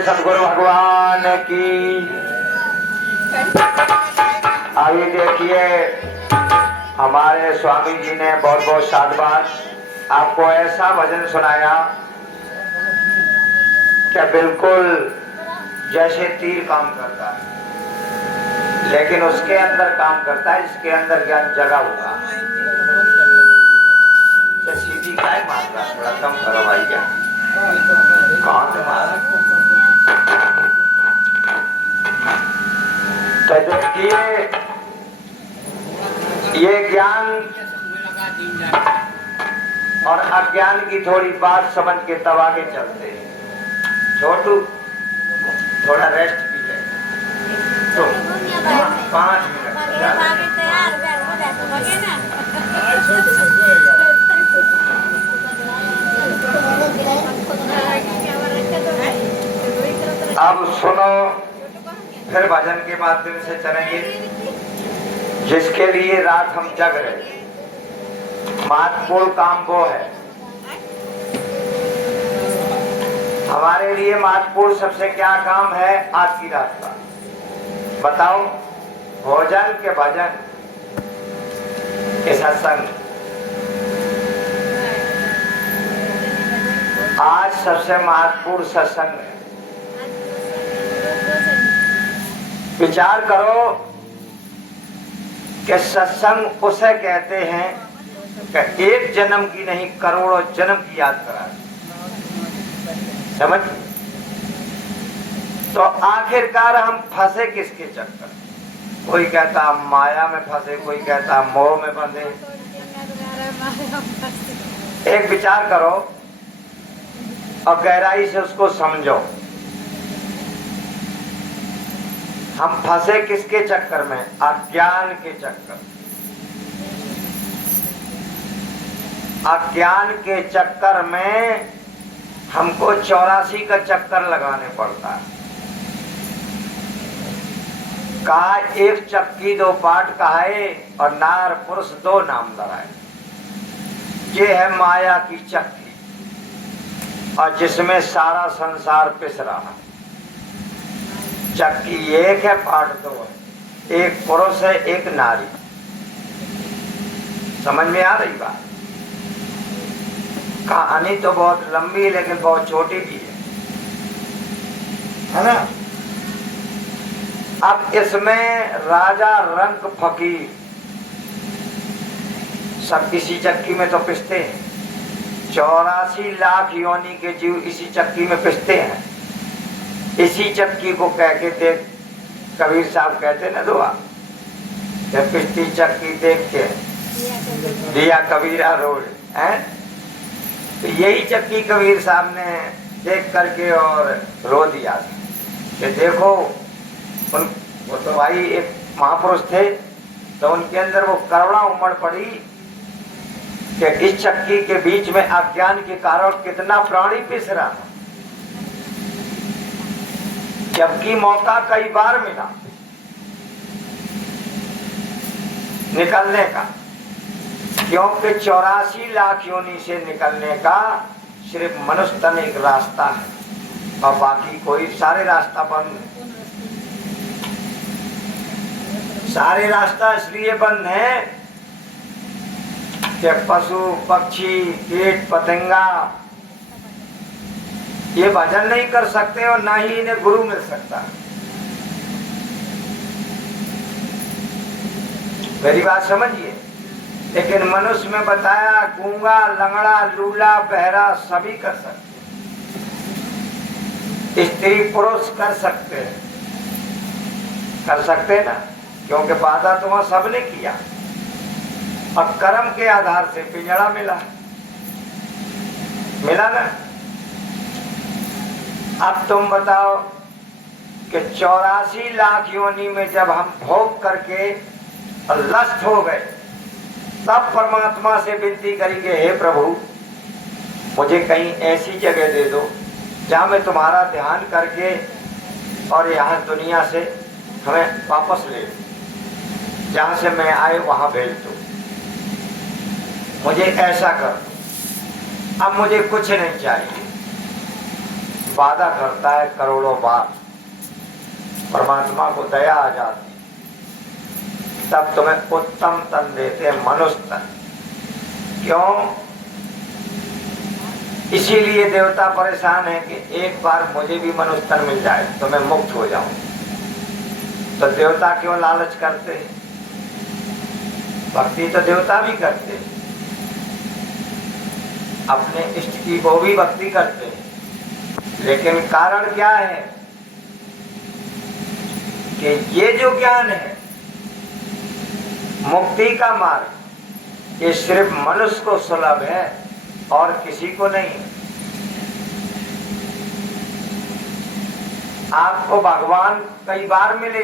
सतगुरु भगवान की। अभी देखिए हमारे स्वामी जी ने बहुत बहुत साधुवाद आपको ऐसा भजन सुनाया क्या बिल्कुल जैसे तीर काम करता है, लेकिन उसके अंदर काम करता है जिसके अंदर ज्ञान जगा होगा। सीधी काय मार रहा, थोड़ा कम करो भाई। क्या कौन मार? तो देखिए ये ज्ञान और अज्ञान की थोड़ी बात समझ के तब आगे चलते हैं। छोटू थोड़ा रेस्ट भी ले तो 5 मिनट अब सुनो, फिर भजन के माध्यम से चलेंगे। जिसके लिए रात हम जग रहे, महत्वपूर्ण काम वो है। हमारे लिए महत्वपूर्ण सबसे क्या काम है आज की रात का? बताओ। भोजन के भजन के सत्संग। आज सबसे महत्वपूर्ण सत्संग है। विचार करो कि सत्संग उसे कहते हैं कि एक जन्म की नहीं करोड़ों जन्म की याद करा। समझ? तो आखिरकार हम फंसे किसके चक्कर? कोई कहता माया में फंसे, कोई कहता मोह में बंधे। एक विचार करो और गहराई से उसको समझो। हम फंसे किसके चक्कर में? अज्ञान के चक्कर। अज्ञान के चक्कर में हमको 84 का चक्कर लगाने पड़ता है। कहा एक चक्की दो पाट कहाए और नार पुरुष दो नाम धराए। ये है माया की चक्की और जिसमें सारा संसार पिस रहा है। चक्की एक है, पाट दो है। एक पुरुष है, एक नारी। समझ में आ रही बात? कहानी तो बहुत लंबी है लेकिन बहुत छोटी भी है ना? अब इसमें राजा रंक फकीर सब इसी चक्की में तो पिसते हैं। 84 लाख योनि के जीव इसी चक्की में पिसते हैं। इसी चक्की को कह के देख, कबीर साहब कहते ना दुआ, पिसती चक्की देख के दिया कबीरा रोड है। तो यही चक्की कबीर साहब ने देख करके और रो दिया कि देखो वो तो भाई एक महापुरुष थे, तो उनके अंदर वो करुणा उमड़ पड़ी कि इस चक्की के बीच में अज्ञान के कारण कितना प्राणी पिस रहा है, जबकि मौका कई बार मिला निकलने का। क्योंकि 84 लाख योनि से निकलने का सिर्फ मनुष्य तन एक रास्ता है और बाकी कोई सारे रास्ता बंद है। सारे रास्ता इसलिए बंद है कि पशु पक्षी कीट पतंगा ये भजन नहीं कर सकते और ना ही इन्हें गुरु मिल सकता। मेरी बात समझिए। लेकिन मनुष्य में बताया गूंगा लंगड़ा लूला बहरा सभी कर सकते, स्त्री पुरुष कर सकते हैं, कर सकते ना, क्योंकि वादा तो वहां सबने किया और कर्म के आधार से पिंजड़ा मिला ना। अब तुम बताओ कि 84 लाख योनि में जब हम भोग करके लस्ट हो गए, तब परमात्मा से विनती करेंगे, हे प्रभु मुझे कहीं ऐसी जगह दे दो जहाँ मैं तुम्हारा ध्यान करके और यहाँ दुनिया से हमें वापस ले, जहाँ से मैं आए वहाँ भेज दो, मुझे ऐसा कर। अब मुझे कुछ नहीं चाहिए। वादा करता है करोड़ों बार, परमात्मा को दया आ जाती, तब तुम्हें उत्तम तन देते हैं, मनुष्य तन। क्यों? इसीलिए देवता परेशान है कि एक बार मुझे भी मनुष्य तन मिल जाए तो मैं मुक्त हो जाऊं। तो देवता क्यों लालच करते हैं? भक्ति तो देवता भी करते हैं, अपने इष्ट की वो भी भक्ति करते हैं। लेकिन कारण क्या है कि ये जो ज्ञान है मुक्ति का मार्ग ये सिर्फ मनुष्य को सुलभ है और किसी को नहीं। आपको भगवान कई बार मिले,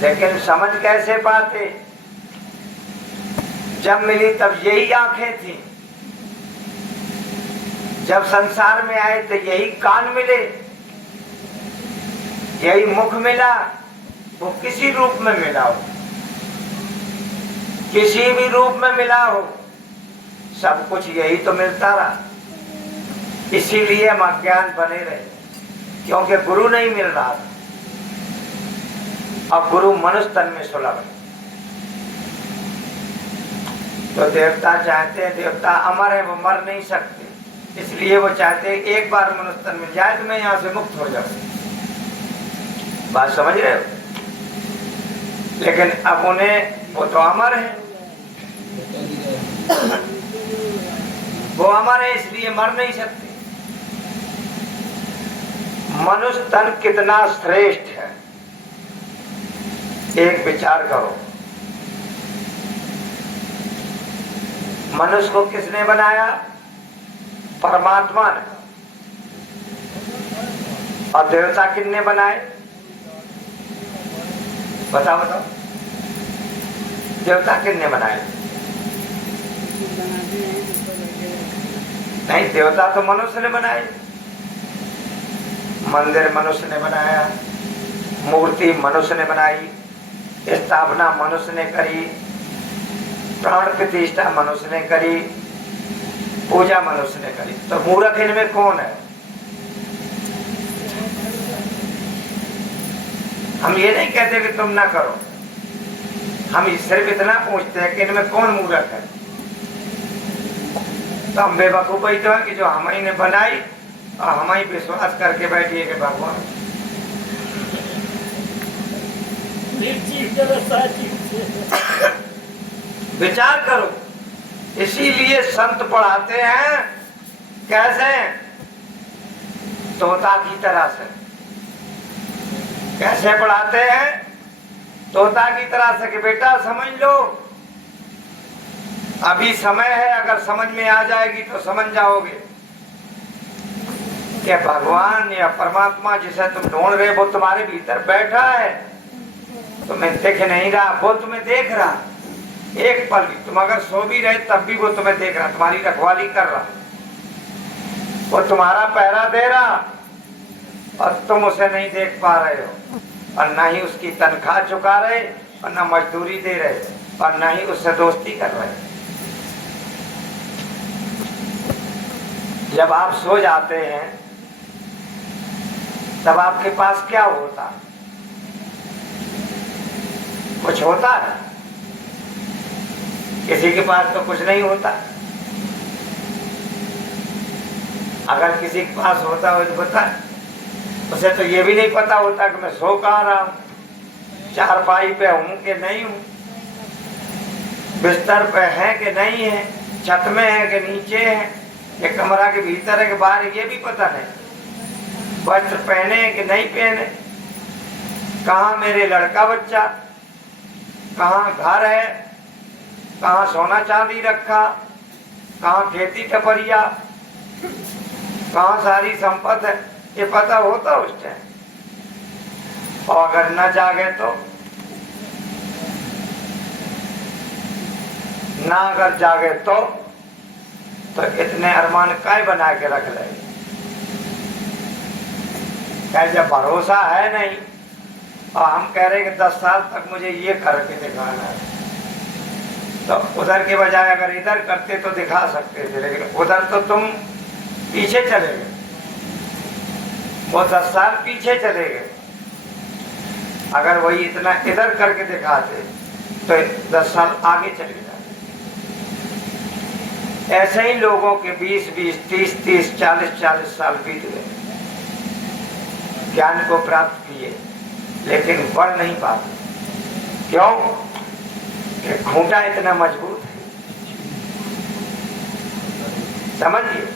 लेकिन समझ कैसे पाते? जब मिली तब यही आंखें थी, जब संसार में आए तो यही कान मिले, यही मुख मिला। वो किसी रूप में मिला हो, किसी भी रूप में मिला हो, सब कुछ यही तो मिलता रहा। इसीलिए हम अज्ञान बने रहे, क्योंकि गुरु नहीं मिल रहा था। अब गुरु मनुष्य तन में सुलभ है। तो देवता चाहते हैं, देवता अमर है, वो मर नहीं सकते, इसलिए वो चाहते हैं एक बार मनुष्य तन मिल जाए तो मैं यहाँ से मुक्त हो जाऊं। बात समझ रहे हो? लेकिन अब उन्हें, वो तो अमर है, वो अमर है, इसलिए मर नहीं सकते। मनुष्य तन कितना श्रेष्ठ है, एक विचार करो। मनुष्य को किसने बनाया? परमात्मा ने। और देवता किसने बनाए? बताओ बताओ, देवता किसने बनाए? नहीं, देवता तो मनुष्य ने बनाए। मंदिर मनुष्य ने बनाया, मूर्ति मनुष्य ने बनाई, स्थापना मनुष्य ने करी, प्राण प्रतिष्ठा मनुष्य ने करी, पूजा मनुष्य ने करी। तो मूर्ख इनमें कौन है? हम ये नहीं कहते कि तुम ना करो, हम सिर्फ इतना पूछते हैं कि इनमें कौन मूर्ख है। तो हम बेवकूफ ही तो है कि जो हम ही ने बनाई और हम ही विश्वास करके बैठिए कि भगवान। विचार करो, इसीलिए संत पढ़ाते हैं कैसे? तोता की तरह से। कैसे पढ़ाते हैं? तोता की तरह से कि बेटा समझ लो, अभी समय है, अगर समझ में आ जाएगी तो समझ जाओगे कि भगवान या परमात्मा जिसे तुम ढूंढ रहे वो तुम्हारे भीतर बैठा है। तुम्हें दिख नहीं रहा, वो तुम्हें देख रहा। एक पल भी तुम अगर सो भी रहे तब भी वो तुम्हें देख रहा, तुम्हारी रखवाली कर रहा, वो तुम्हारा पहरा दे रहा और तुम उसे नहीं देख पा रहे हो, और ना ही उसकी तनख्वाह चुका रहे, और ना मजदूरी दे रहे, और ना ही उससे दोस्ती कर रहे। जब आप सो जाते हैं तब आपके पास क्या होता? कुछ होता है? किसी के पास तो कुछ नहीं होता। अगर किसी के पास होता हो तो पता, उसे तो ये भी नहीं पता होता कि मैं सो कहाँ रहा हूं, चारपाई पे हूं कि नहीं हूं, बिस्तर पे है कि नहीं है, छत में है कि नीचे है, ये कमरा के भीतर है कि बाहर, ये भी पता नहीं। वस्त्र पहने हैं कि नहीं पहने, कहाँ मेरे लड़का बच्चा, कहाँ घर है, कहाँ सोना चांदी रखा, कहाँ खेती टपरिया, कहाँ सारी संपत्ति है, ये पता होता उस टाइम। और अगर न जागे तो ना, अगर जागे तो इतने अरमान काय बना के रख ले? क्या जब भरोसा है नहीं, और हम कह रहे कि 10 साल तक मुझे ये करके दिखाना है, तो उधर के बजाय अगर इधर करते तो दिखा सकते थे, लेकिन उधर तो तुम पीछे चले गए, वो 10 साल पीछे चले गए। अगर वही इतना इधर करके दिखाते तो 10 साल आगे चले जाते। ऐसे ही लोगों के 20-20, 30-30, 40-40 साल बीत गए, ज्ञान को प्राप्त किए, लेकिन बढ़ नहीं पाते। क्यों? कि खूंटा इतना मजबूत है। समझिए,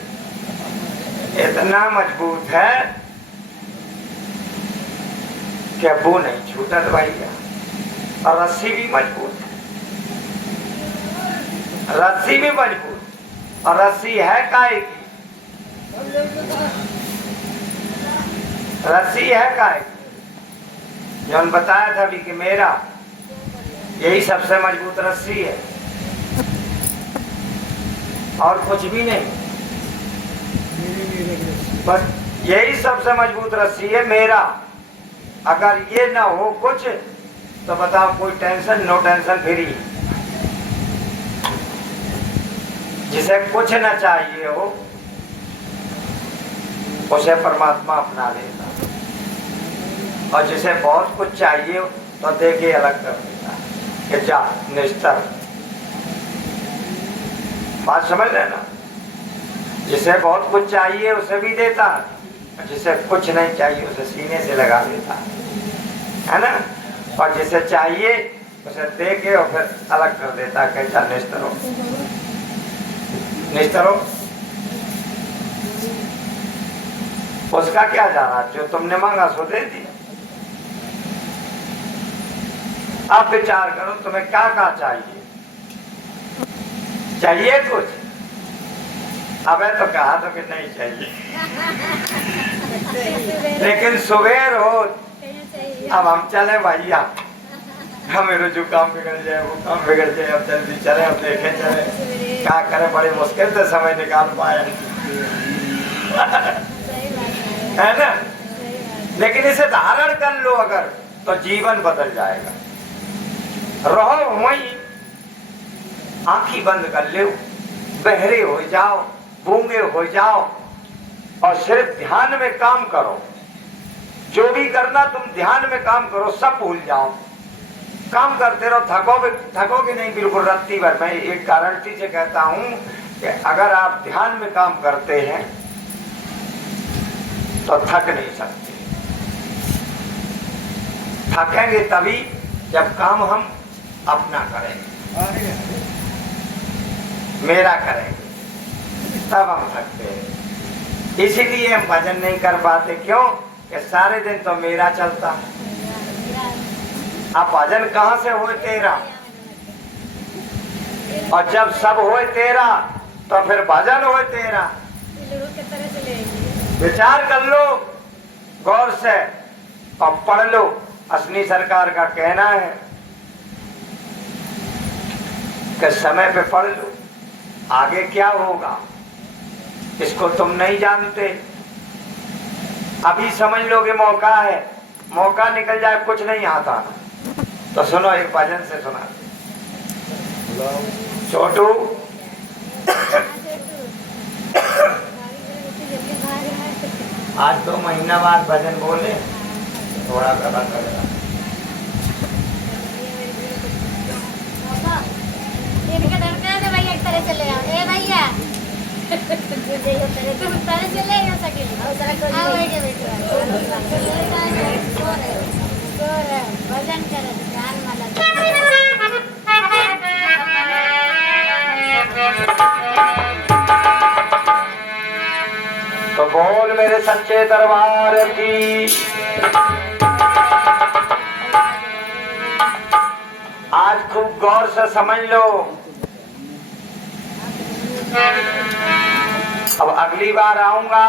इतना मजबूत है कि वो नहीं छूटत भैया। और रस्सी भी मजबूत है, रस्सी भी मजबूत। और रस्सी है काहे की? रस्सी है काहे की? जो बताया था अभी कि मेरा यही सबसे मजबूत रस्सी है और कुछ भी नहीं, बस यही सबसे मजबूत रस्सी है मेरा। अगर ये ना हो कुछ तो बताओ कोई टेंशन, नो टेंशन फ्री। जिसे कुछ ना चाहिए हो उसे परमात्मा अपना लेता, और जिसे बहुत कुछ चाहिए तो देके अलग कर देता कि जा निस्तर। बात समझ लेना, जिसे बहुत कुछ चाहिए उसे भी देता, जिसे कुछ नहीं चाहिए उसे सीने से लगा देता है ना। और जिसे चाहिए उसे दे के और फिर अलग कर देता कि चल निस्तरो निस्तरो। उसका क्या जा रहा, जो तुमने मांगा सो दे दिया। अब विचार करो तुम्हें क्या क्या चाहिए। चाहिए कुछ? अबे तो कहा तो कि नहीं चाहिए लेकिन सुबेर हो अब हम चले भैया, हमें जो काम बिगड़ जाए वो काम बिगड़ जाए, अब जल्दी चले, अब देखे चले क्या करें। बड़ी मुश्किल से समय निकाल पाए है ना। लेकिन इसे धारण कर लो अगर तो जीवन बदल जाएगा। रहो वहीं, आंखी बंद कर लो, बहरे हो जाओ, गूंगे हो जाओ और सिर्फ ध्यान में काम करो। जो भी करना तुम ध्यान में काम करो, सब भूल जाओ। काम करते रहो, थकोगे नहीं बिल्कुल रत्ती भर। मैं एक गारंटी से कहता हूं कि अगर आप ध्यान में काम करते हैं तो थक नहीं सकते। थकेंगे तभी जब काम हम अपना करेंगे, मेरा करेंगे, तब हम थकते हैं। इसीलिए हम भजन नहीं कर पाते। क्यों? कि सारे दिन तो मेरा चलता। अब भजन कहां से होए तेरा? और जब सब होए तेरा तो फिर भजन होए तेरा। विचार कर लो गौर से और पढ़ लो। असली सरकार का कहना है कि समय पे पढ़ लो, आगे क्या होगा इसको तुम नहीं जानते। अभी समझ लोगे मौका है, मौका निकल जाए कुछ नहीं आता तो सुनो एक भजन से सुना। छोटू आज 2 महीना बाद भजन बोले, थोड़ा गला करेगा। भैया तुम पहले चले भजन करे ध्यान वाला। तो बोल मेरे सच्चे दरबार की। आज खूब गौर से समझ लो। अब अगली बार आऊंगा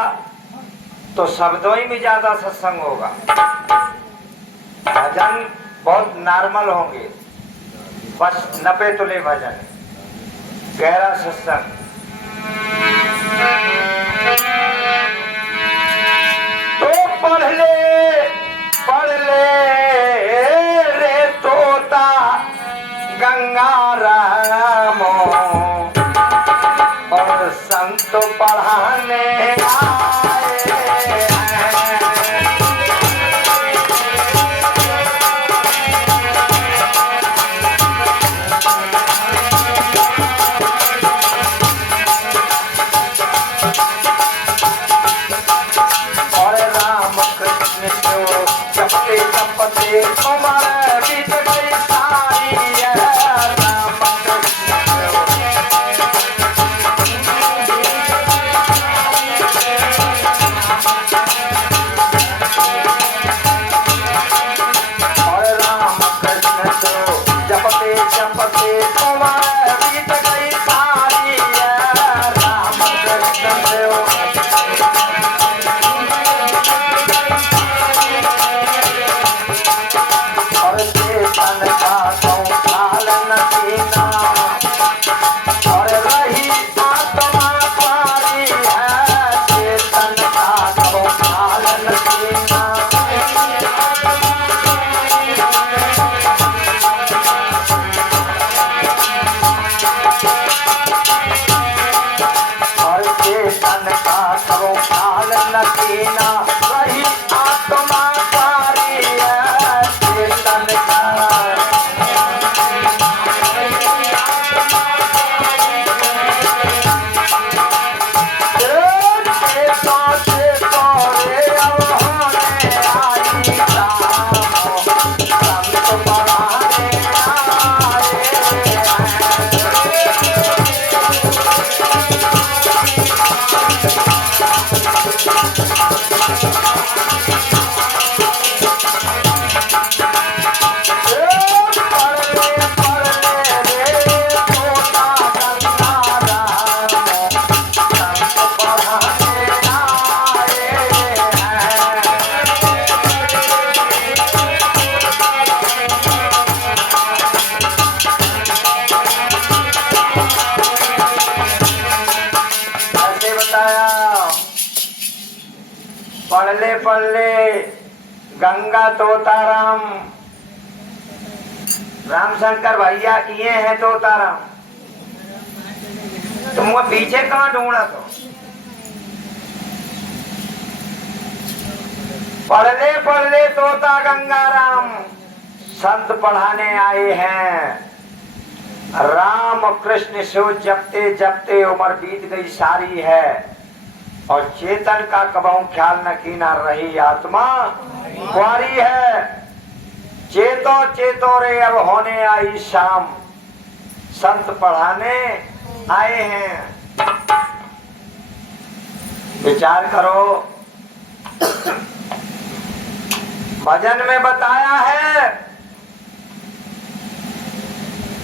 तो शब्दों ही में ज्यादा सत्संग होगा। भजन बहुत नॉर्मल होंगे, बस 90 तुले भजन, गहरा सत्संग। तो पढ़ ले रे तोता गंगा रामो, और संत पढ़ाने आए और राम कृष्ण को जपते जपते उमर बीत गई सारी है। राम कृष्ण उम्र बीत गई सारी राम कृष्ण देव और चेतन का संभाल न देना और रही आत्मा पारी है चेतन का संभाल न देना और चेतन का संभाल न देना रही आत्मा पारी है चेतन का पढ़ ले गंगा तोताराम रामशंकर भैया ये है तोताराम तुम वो पीछे कहाँ ढूंढा तो पढ़ ले तोता गंगाराम संत पढ़ाने आए हैं राम कृष्ण शिव जपते जपते उम्र बीत गई सारी है और चेतन का कबाऊ ख्याल न कीना रही आत्मा कुंवारी है चेतो चेतो रे अब होने आई शाम संत पढ़ाने आए हैं विचार करो भजन में बताया है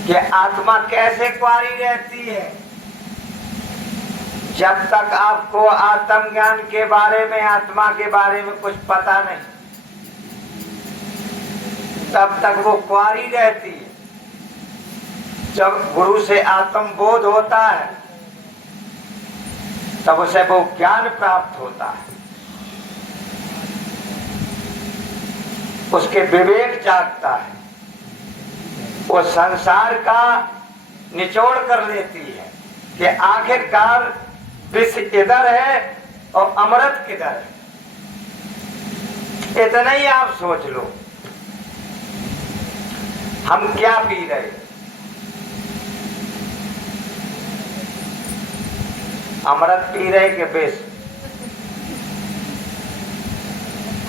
कि आत्मा कैसे कुंवारी रहती है जब तक आपको आत्म ज्ञान के बारे में आत्मा के बारे में कुछ पता नहीं तब तक वो कुंवारी रहती है जब गुरु से आत्म बोध होता है तब उसे वो ज्ञान प्राप्त होता है उसके विवेक जागता है वो संसार का निचोड़ कर लेती है कि आखिरकार विष इधर है और अमृत किधर है इतना ही आप सोच लो हम क्या पी रहे अमृत पी रहे कि विष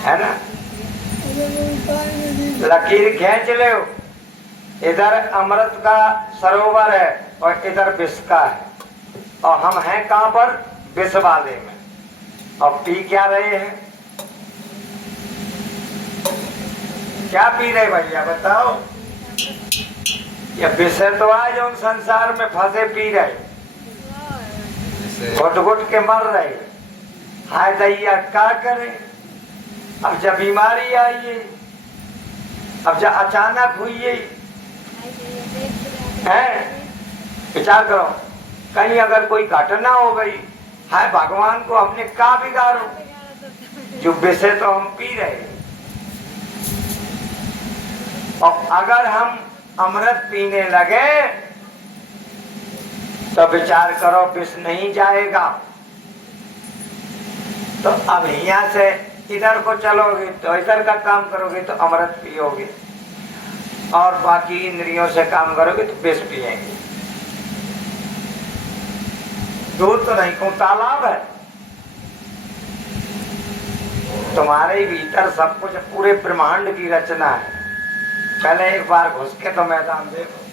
है ना लकीर खींच ले इधर अमृत का सरोवर है और इधर विष का है और हम हैं कहां पर विष वाले में और पी क्या रहे हैं क्या पी रहे भैया बताओ ये विष तो आज जो संसार में फंसे पी रहे घुट घुट के मर रहे हाय दैया क्या करें अब जब बीमारी आई है अब जब अचानक हुई है विचार करो कहीं अगर कोई घटना हो गई हाय भगवान को हमने क्या बिगाड़ो जो विषय तो हम पी रहे और अगर हम अमृत पीने लगे तो विचार करो विष नहीं जाएगा तो अब यहाँ से इधर को चलोगे तो इधर का काम करोगे तो अमृत पियोगे और बाकी इंद्रियों से काम करोगे तो विष पिएंगे दूध तो नहीं को तालाब है तुम्हारे भीतर सब कुछ पूरे ब्रह्मांड की रचना है पहले एक बार घुस के तो मैदान देखो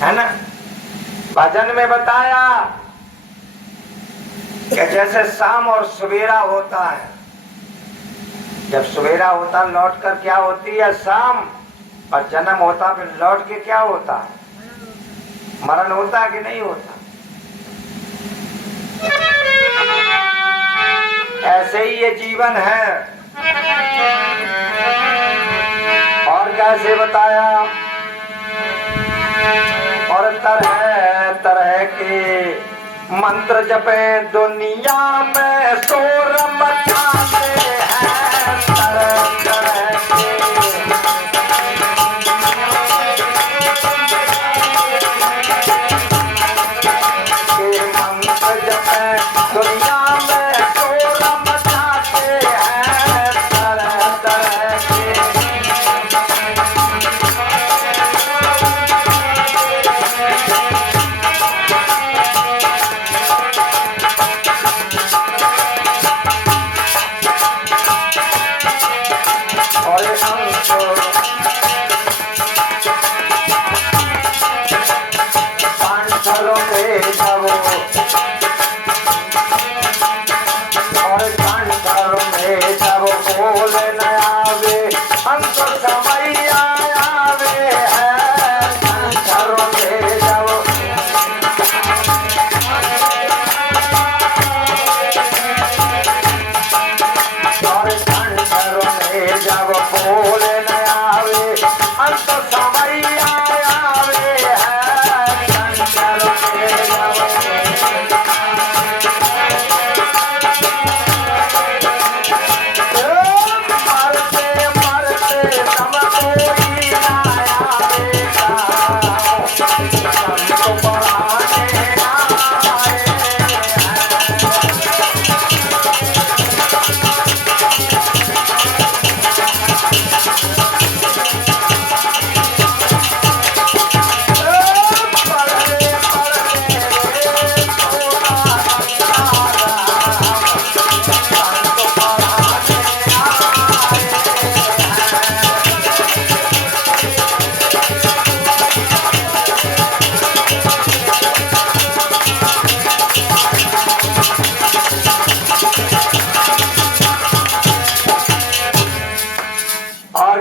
है ना भजन में बताया कि जैसे शाम और सवेरा होता है जब सवेरा होता लौट कर क्या होती है शाम और जन्म होता फिर लौट के क्या होता है मरण होता है कि नहीं होता? ऐसे ही ये जीवन है। और कैसे बताया? और तरह तरह के मंत्र जपे दुनिया में शोर मचाते हैं। तरह तरह के मंत्र जपे दुनिया में शोर मचाते हैं। तरह तरह के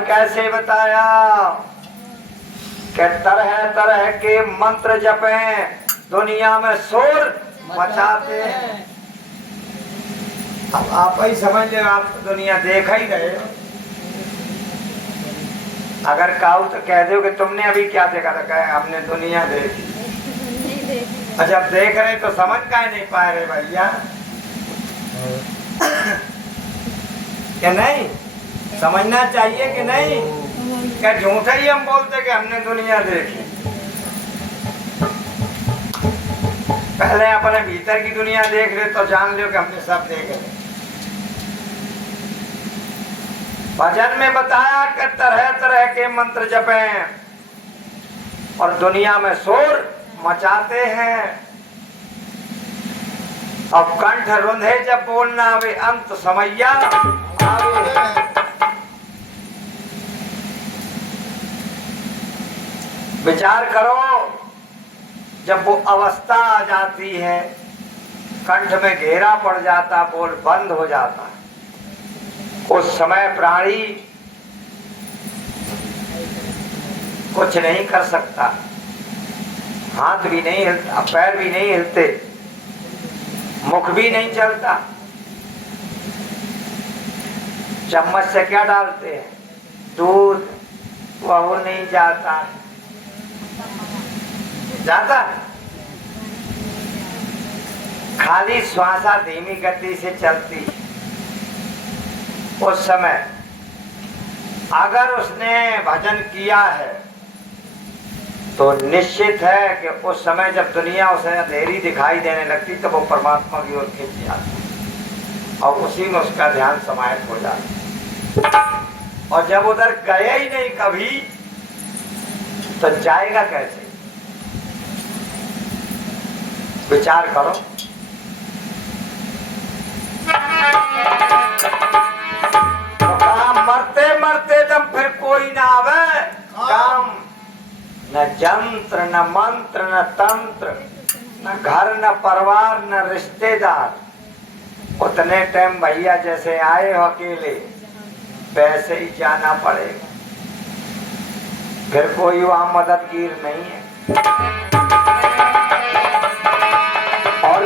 कैसे बताया कि तरह तरह के मंत्र जपें दुनिया में शोर मचाते हैं। अब आप ही समझ ले, आप तो दुनिया देख ही रहे हो। अगर कहूँ तो कह दो कि तुमने अभी क्या देखा था? कहे हमने दुनिया देखी। अच्छा, अब देख रहे तो समझ काहे नहीं पा रहे भैया? क्या नहीं समझना चाहिए कि नहीं? क्या झूठा ही हम बोलते कि हमने दुनिया देखी? पहले अपने भीतर की दुनिया देख ले तो जान लो कि हमने सब देख ले। भजन में बताया कि तरह तरह के मंत्र जपें और दुनिया में शोर मचाते हैं। अब कंठ रुंधे जब बोलना आवे, अंत समैया आवे। विचार करो, जब वो अवस्था आ जाती है, कंठ में घेरा पड़ जाता, बोल बंद हो जाता, उस समय प्राणी कुछ नहीं कर सकता। हाथ भी नहीं हिलता, पैर भी नहीं हिलते, मुख भी नहीं चलता। चम्मच से क्या डालते हैं? दूध, वह नहीं जाता। जाता खाली श्वासा धीमी गति से चलती। उस समय अगर उसने भजन किया है तो निश्चित है कि उस समय जब दुनिया उसे अंधेरी दिखाई देने लगती तो वो परमात्मा की ओर खींच जाता और उसी में उसका ध्यान समाहित हो जाता। और जब उधर गए ही नहीं कभी तो जाएगा कैसे? विचार करो। तो कहा मरते मरते दम फिर कोई ना आवे काम, न जंत्र न मंत्र न तंत्र, न घर न परिवार न रिश्तेदार। उतने टाइम भैया जैसे आए हो अकेले वैसे ही जाना पड़ेगा। फिर कोई वहां मददगीर नहीं है।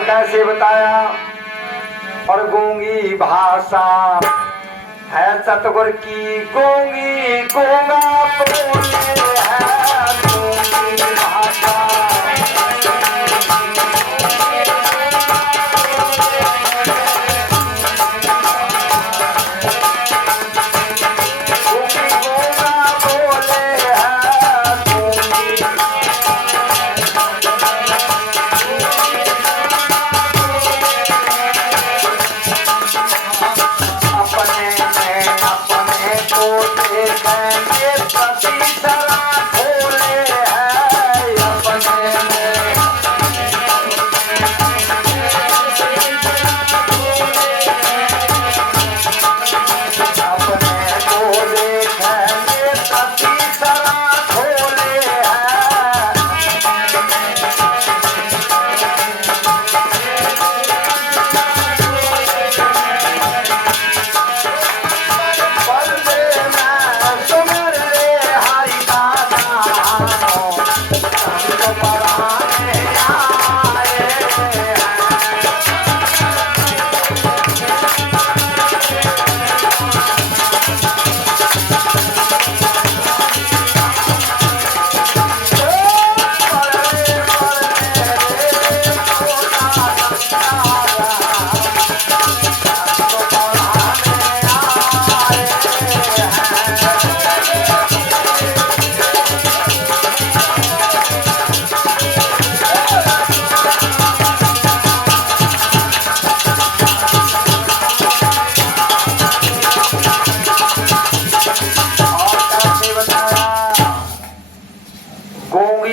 कैसे बताया। और गूंगी भाषा है सतगुर की, गूंगी गूंगा बोले है गूंगी भाषा।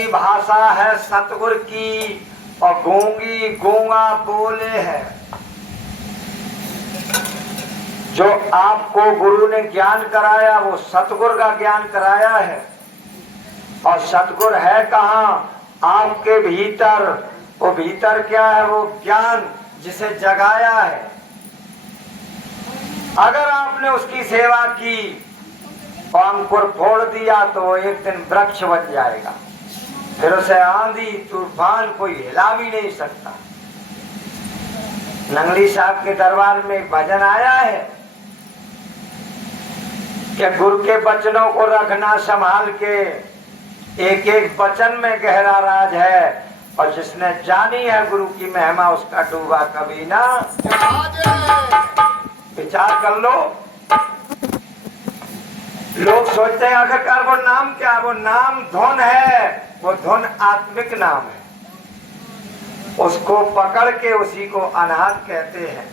भाषा है सतगुर की और गूंगी गूंगा बोले है। जो आपको गुरु ने ज्ञान कराया वो सतगुर का ज्ञान कराया है। और सतगुर है कहाँ? आपके भीतर। वो भीतर क्या है? वो ज्ञान जिसे जगाया है। अगर आपने उसकी सेवा की और अंकुर फोड़ दिया तो एक दिन वृक्ष बन जाएगा। फिर उसे आंधी तूफान कोई हिला भी नहीं सकता। नंगली साहब के दरबार में एक भजन आया है कि गुरु के वचनों को रखना संभाल के, एक एक वचन में गहरा राज है। और जिसने जानी है गुरु की महिमा उसका डूबा कभी ना। विचार कर लो। लोग सोचते हैं आखिरकार वो नाम क्या? वो नाम धुन है। वो धुन आत्मिक नाम है। उसको पकड़ के उसी को अनाद कहते हैं।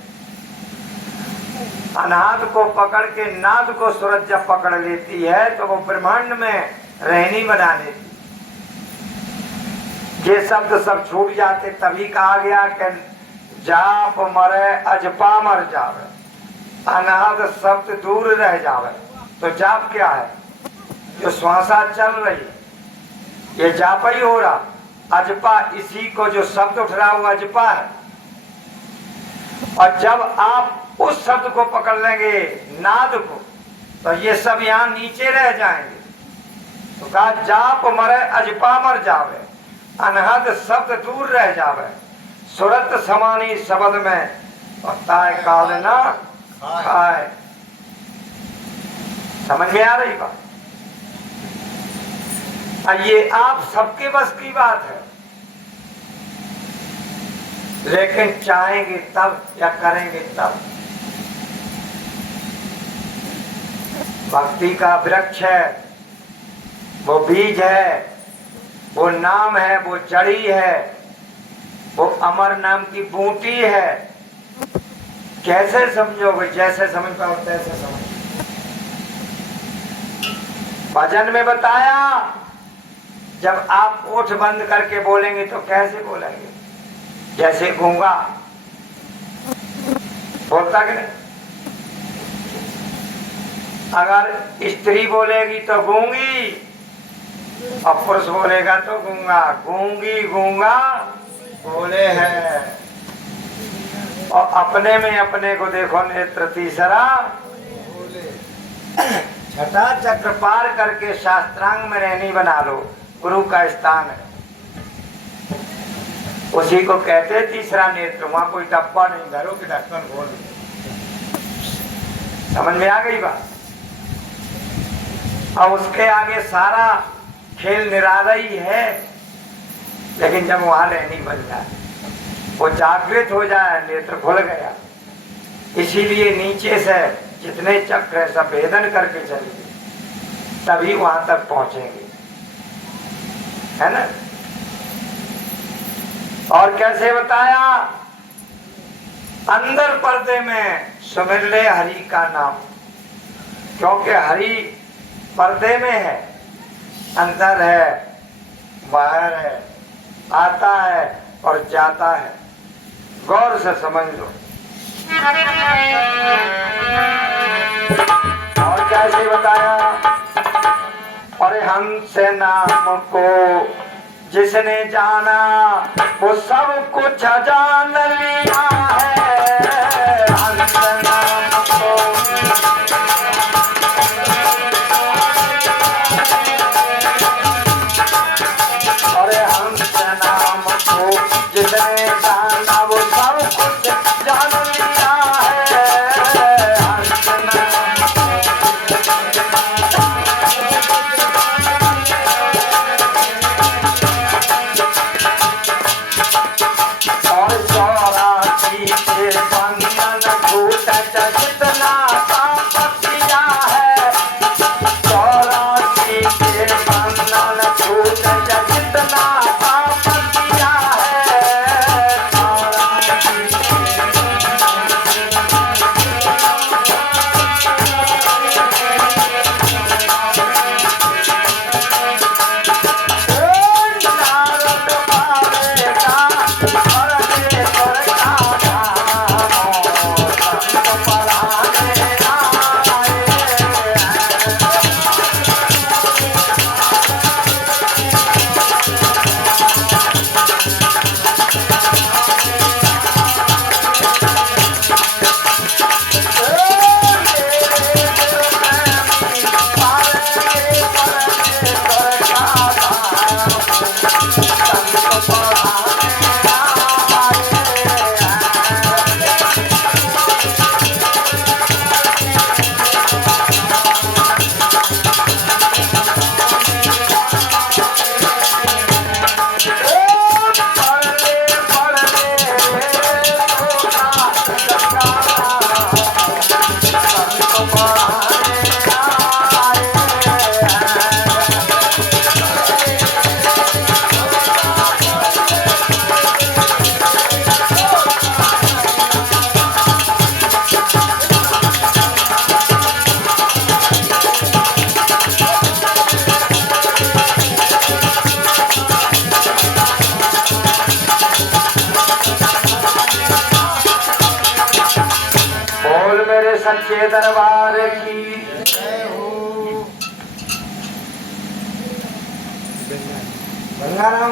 अनाद को पकड़ के नाद को सूरज जब पकड़ लेती है तो वो ब्रह्मांड में रहनी बना लेती। ये शब्द सब छूट जाते तभी कहा गया कि जाप मरे अजपा मर जावे, अनाद शब्द दूर रह जावे। तो जाप क्या है? जो श्वासा चल रही ये जाप ही हो रहा। अजपा इसी को जो शब्द उठ रहा वो अजपा है। और जब आप उस शब्द को पकड़ लेंगे नाद को तो ये सब यहाँ नीचे रह जाएंगे। तो कहा जाप मरे अजपा मर जावे, अनहद शब्द दूर रह जावे, सुरत समानी शब्द में ताय काल ना खाए। समझ में आ रही बात? ये आप सबके बस की बात है, लेकिन चाहेंगे तब या करेंगे तब। भक्ति का वृक्ष है, वो बीज है, वो नाम है, वो जड़ी है, वो अमर नाम की बूटी है। कैसे समझोगे? जैसे समझ पाओ तैसे समझ। भजन में बताया जब आप ओठ बंद करके बोलेंगे तो कैसे बोलेंगे? जैसे गूंगा बोलता कि नहीं? अगर स्त्री बोलेगी तो गूंगी और पुरुष बोलेगा तो गूंगा। गूंगी गूंगा बोले है। और अपने में अपने को देखो नेत्र तीसरा छठा चक्र पार करके शास्त्रांग में रहनी बना लो। गुरु का स्थान है। उसी को कहते हैं तीसरा नेत्र। वहां कोई डब्बा नहीं, घरों के ढक्कन खोल। समझ में आ गई बात? और उसके आगे सारा खेल निराला ही है। लेकिन जब वहां रहनी बन जाए, वो जागृत हो जाए, नेत्र खुल गया। इसीलिए नीचे से जितने चक्र है सब भेदन करके चलेंगे, तभी वहां तक पहुंचेंगे, है ना? और कैसे बताया? अंदर पर्दे में सुमिर ले हरि का नाम, क्योंकि हरि पर्दे में है, अंदर है, बाहर है, आता है और जाता है। गौर से समझ लो। और कैसे बताया? और हमसे नाम को जिसने जाना वो सब कुछ जान लिया है। हमसे नाम को और हमसे नाम को जिसने जाना वो सब कुछ जान लिया है। हमसे नाम और 84 के बंधन छूट जितना पाप किया है। 84 के बंधन छूट जितना पाप किया है। 84 नारद पावेगा परमेश्वर का नाम, संत पराने आए। बोल मेरे सच्चे दरबार की जय हो। गंगाराम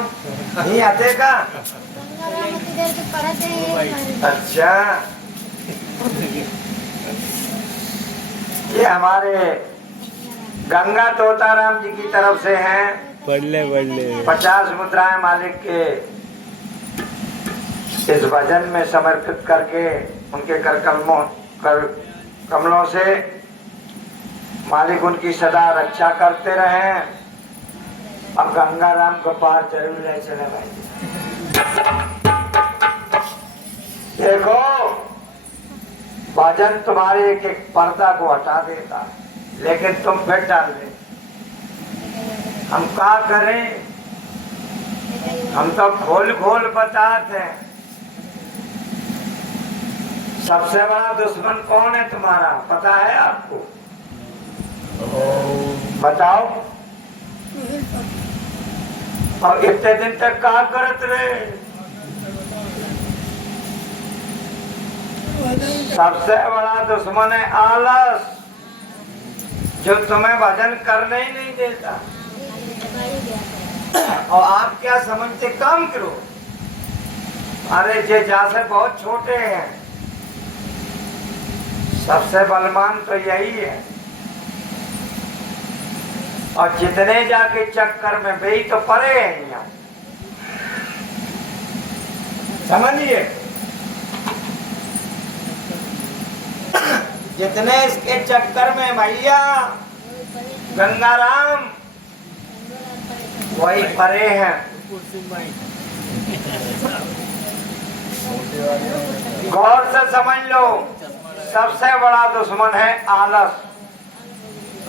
नहीं आते का? गंगाराम उतनी देर से पढ़ते हैं। अच्छा, ये हमारे गंगा तोताराम जी की तरफ से हैं। पढ़ ले 50 मुद्राएं मालिक के इस भजन में समर्पित करके उनके कमलों से मालिक उनकी सदा रक्षा करते रहे। अब गंगाराम को पार जरूर ले चले भाई। देखो, भजन तुम्हारे एक एक पर्दा को हटा देता है, लेकिन तुम फिर डाल दे। हम क्या करें? हम तो खोल खोल बताते हैं। सबसे बड़ा दुश्मन कौन है तुम्हारा, पता है आपको? बताओ। और इतने दिन तक क्या करत रहे? सबसे बड़ा दुश्मन है आलस, जो तुम्हें भजन करने ही नहीं देता। और आप क्या समझते? काम करो। अरे जे जैसे बहुत छोटे हैं, सबसे बलवान तो यही है। और जितने जाके चक्कर में बेई तो पड़े हैं यहाँ। समझिए, जितने इसके चक्कर में भैया गंगाराम वही परे हैं। गौर से समझ लो, सबसे बड़ा दुश्मन है आलस,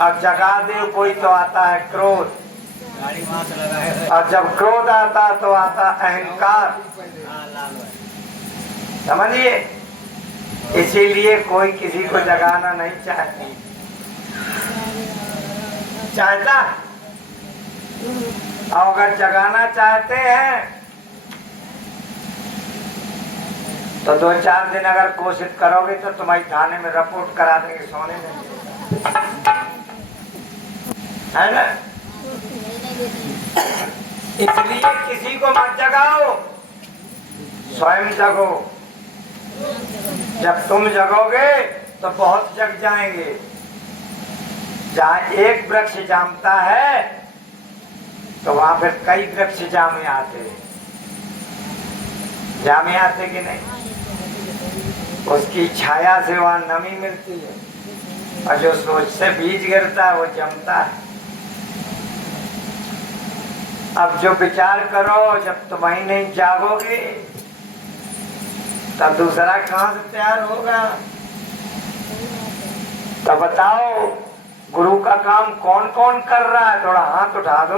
और जगा दे कोई तो आता है क्रोध, और जब क्रोध आता तो आता अहंकार। समझिए, इसीलिए कोई किसी को जगाना नहीं चाहती, चाहता। और अगर जगाना चाहते हैं तो 2-4 दिन अगर कोशिश करोगे तो तुम्हारी थाने में रिपोर्ट करा देंगे सोने में, है ना। इसलिए किसी को मत जगाओ, स्वयं जगो। जब तुम जगोगे तो बहुत जग जाएंगे। जहाँ एक वृक्ष जामता है तो वहां फिर कई वृक्ष जामे आते कि नहीं। उसकी छाया से वहां नमी मिलती है, और जो सोच से बीज गिरता है वो जमता है। अब जो विचार करो, जब तुम ही नहीं जागोगे तब दूसरा कहां से तैयार होगा। तो बताओ, गुरु का काम कौन कौन कर रहा है? थोड़ा हाथ उठा दो।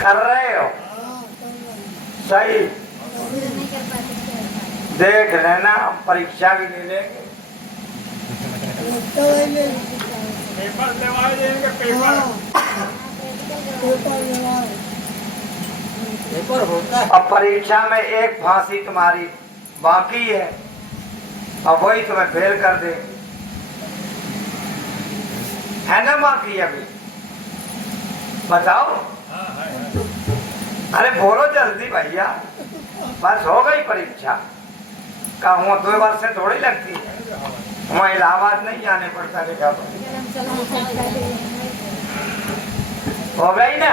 कर रहे हो? सही। देख लेना, परीक्षा भी ले लेंगे। पेपर दिलवा देंगे, पेपर होता है। अब परीक्षा में एक फांसी तुम्हारी बाकी है, और वही तुम्हें फेल कर दे, है ना बाकी अभी? बताओ। अरे बोलो जल्दी भैया, बस हो गई परीक्षा। कहूँ 2 वर्ष से थोड़ी लगती है, वहाँ इलाहाबाद नहीं जाने पड़ता लिखा हो गई ना,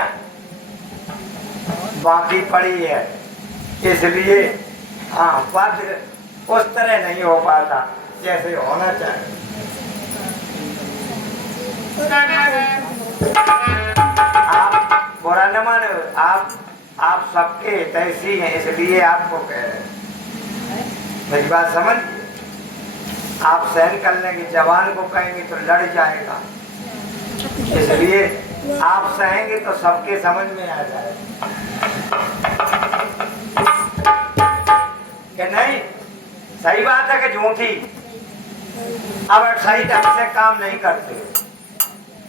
बाकी पड़ी है। इसलिए हाँ, पद उस तरह नहीं हो पाता जैसे होना चाहिए। आप बुरा न माने, आप सबके तैसी हैं, इसलिए आपको कह रहे हैं। मेरी बात समझिए, आप सहन कर लेंगे, जवान को कहेंगे तो लड़ जाएगा, इसलिए आप सहेंगे तो सबके समझ में आ जाएगा कि नहीं। सही बात है कि झूठी? अब सही ढंग से काम नहीं करते,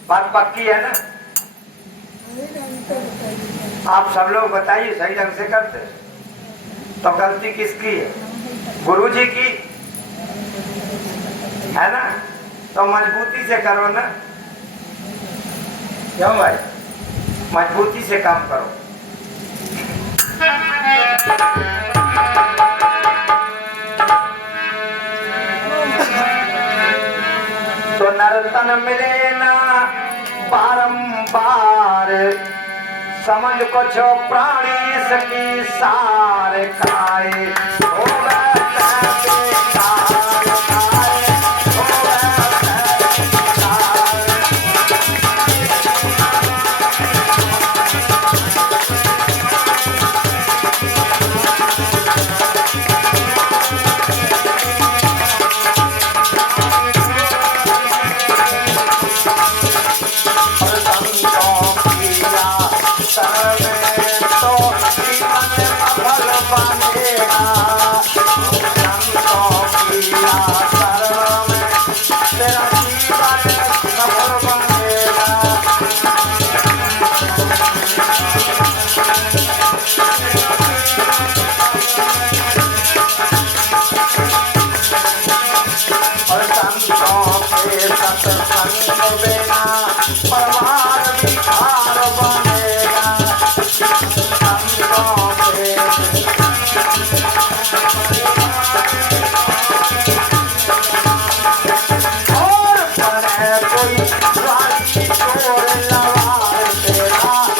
बात पक्की है ना। आप सब लोग बताइए, सही ढंग से करते तो गलती किसकी है? गुरु जी की, है ना। तो मजबूती से करो ना, क्यों भाई? मजबूती से काम करो। तो नर्तन मिले ना बारंबार, समझ को छो प्राणी सकी सार खाए। कोई राजी चोर लवार तेरा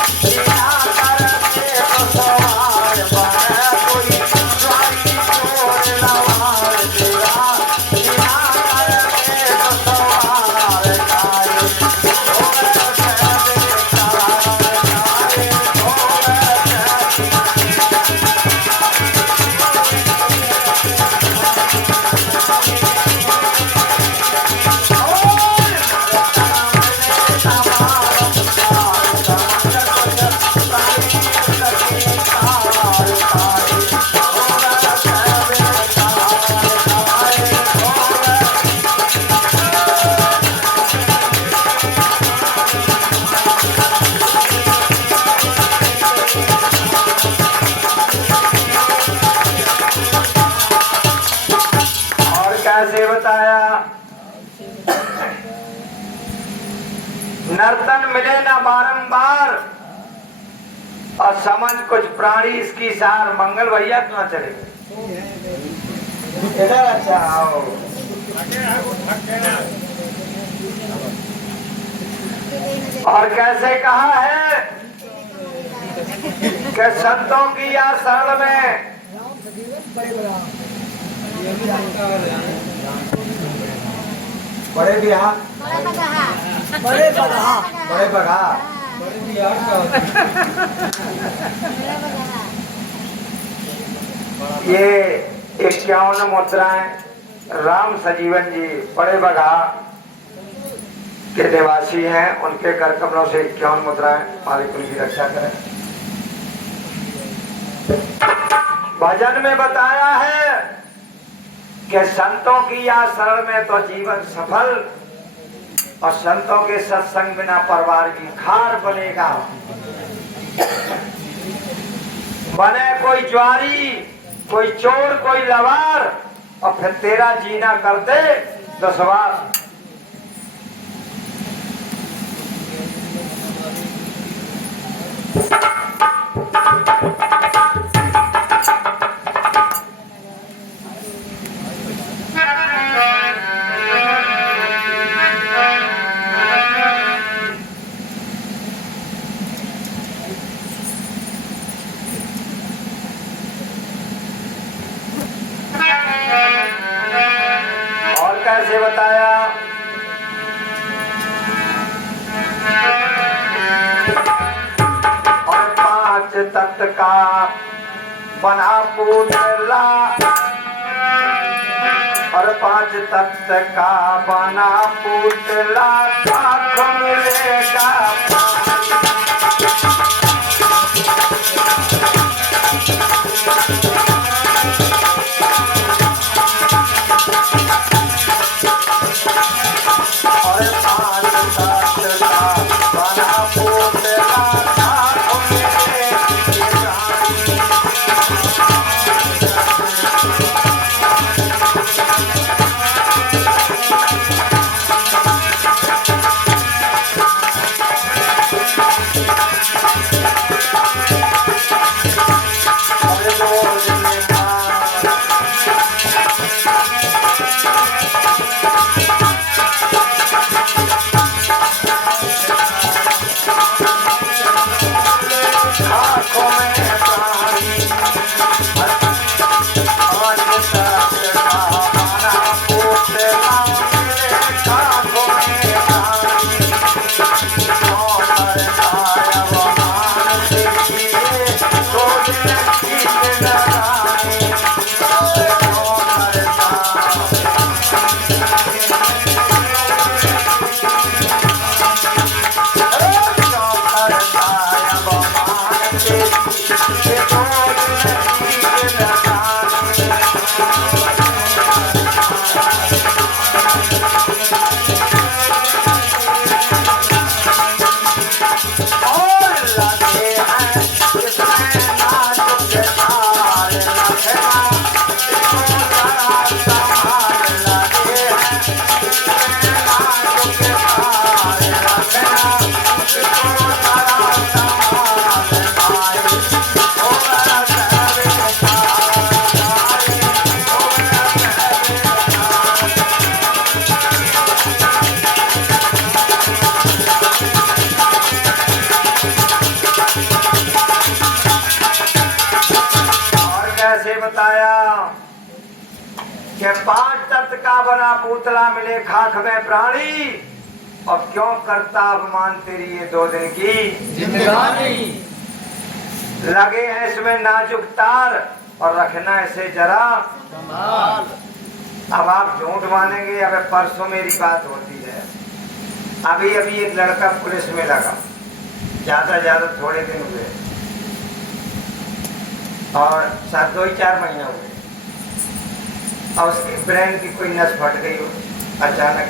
नर्तन मिले ना बारंबार और समझ कुछ प्राणी इसकी सार। मंगल भैया कहाँ चले गए? इधर अच्छा आओ। और कैसे कहा है कि संतों की या शरण में बड़े बिहार बड़े बगहा बड़े बघा ये 51 मुद्राएं राम सजीवन जी बड़े बघा के निवासी हैं। उनके कर कमलों से 51 मुद्राएं मालिक उनकी रक्षा करें। भजन में बताया है कि संतों की या शरण में तो जीवन सफल और संतों के सत्संग बिना परिवार की खार बनेगा। बने कोई ज्वारी, कोई चोर, कोई लवार और फिर तेरा जीना कर दे दुश्वार। और कैसे बताया? और 5 तत्व का बना पुतला और 5 तत्व का बना पुतला साथ मिलेगा। कि 5 तत्व का बना पुतला मिले खाक में प्राणी और क्यों करता अपमान तेरी ये 2 दिन की जिंदगानी। लगे हैं इसमें नाजुक तार और रखना इसे जरा संभाल। अब आप झूठ मानेंगे। अब परसों मेरी बात होती है। अभी अभी एक लड़का पुलिस में लगा, ज्यादा थोड़े दिन हुए और 2-4 महीने हुए और उसकी ब्रेन की कोई नस फट गई हो अचानक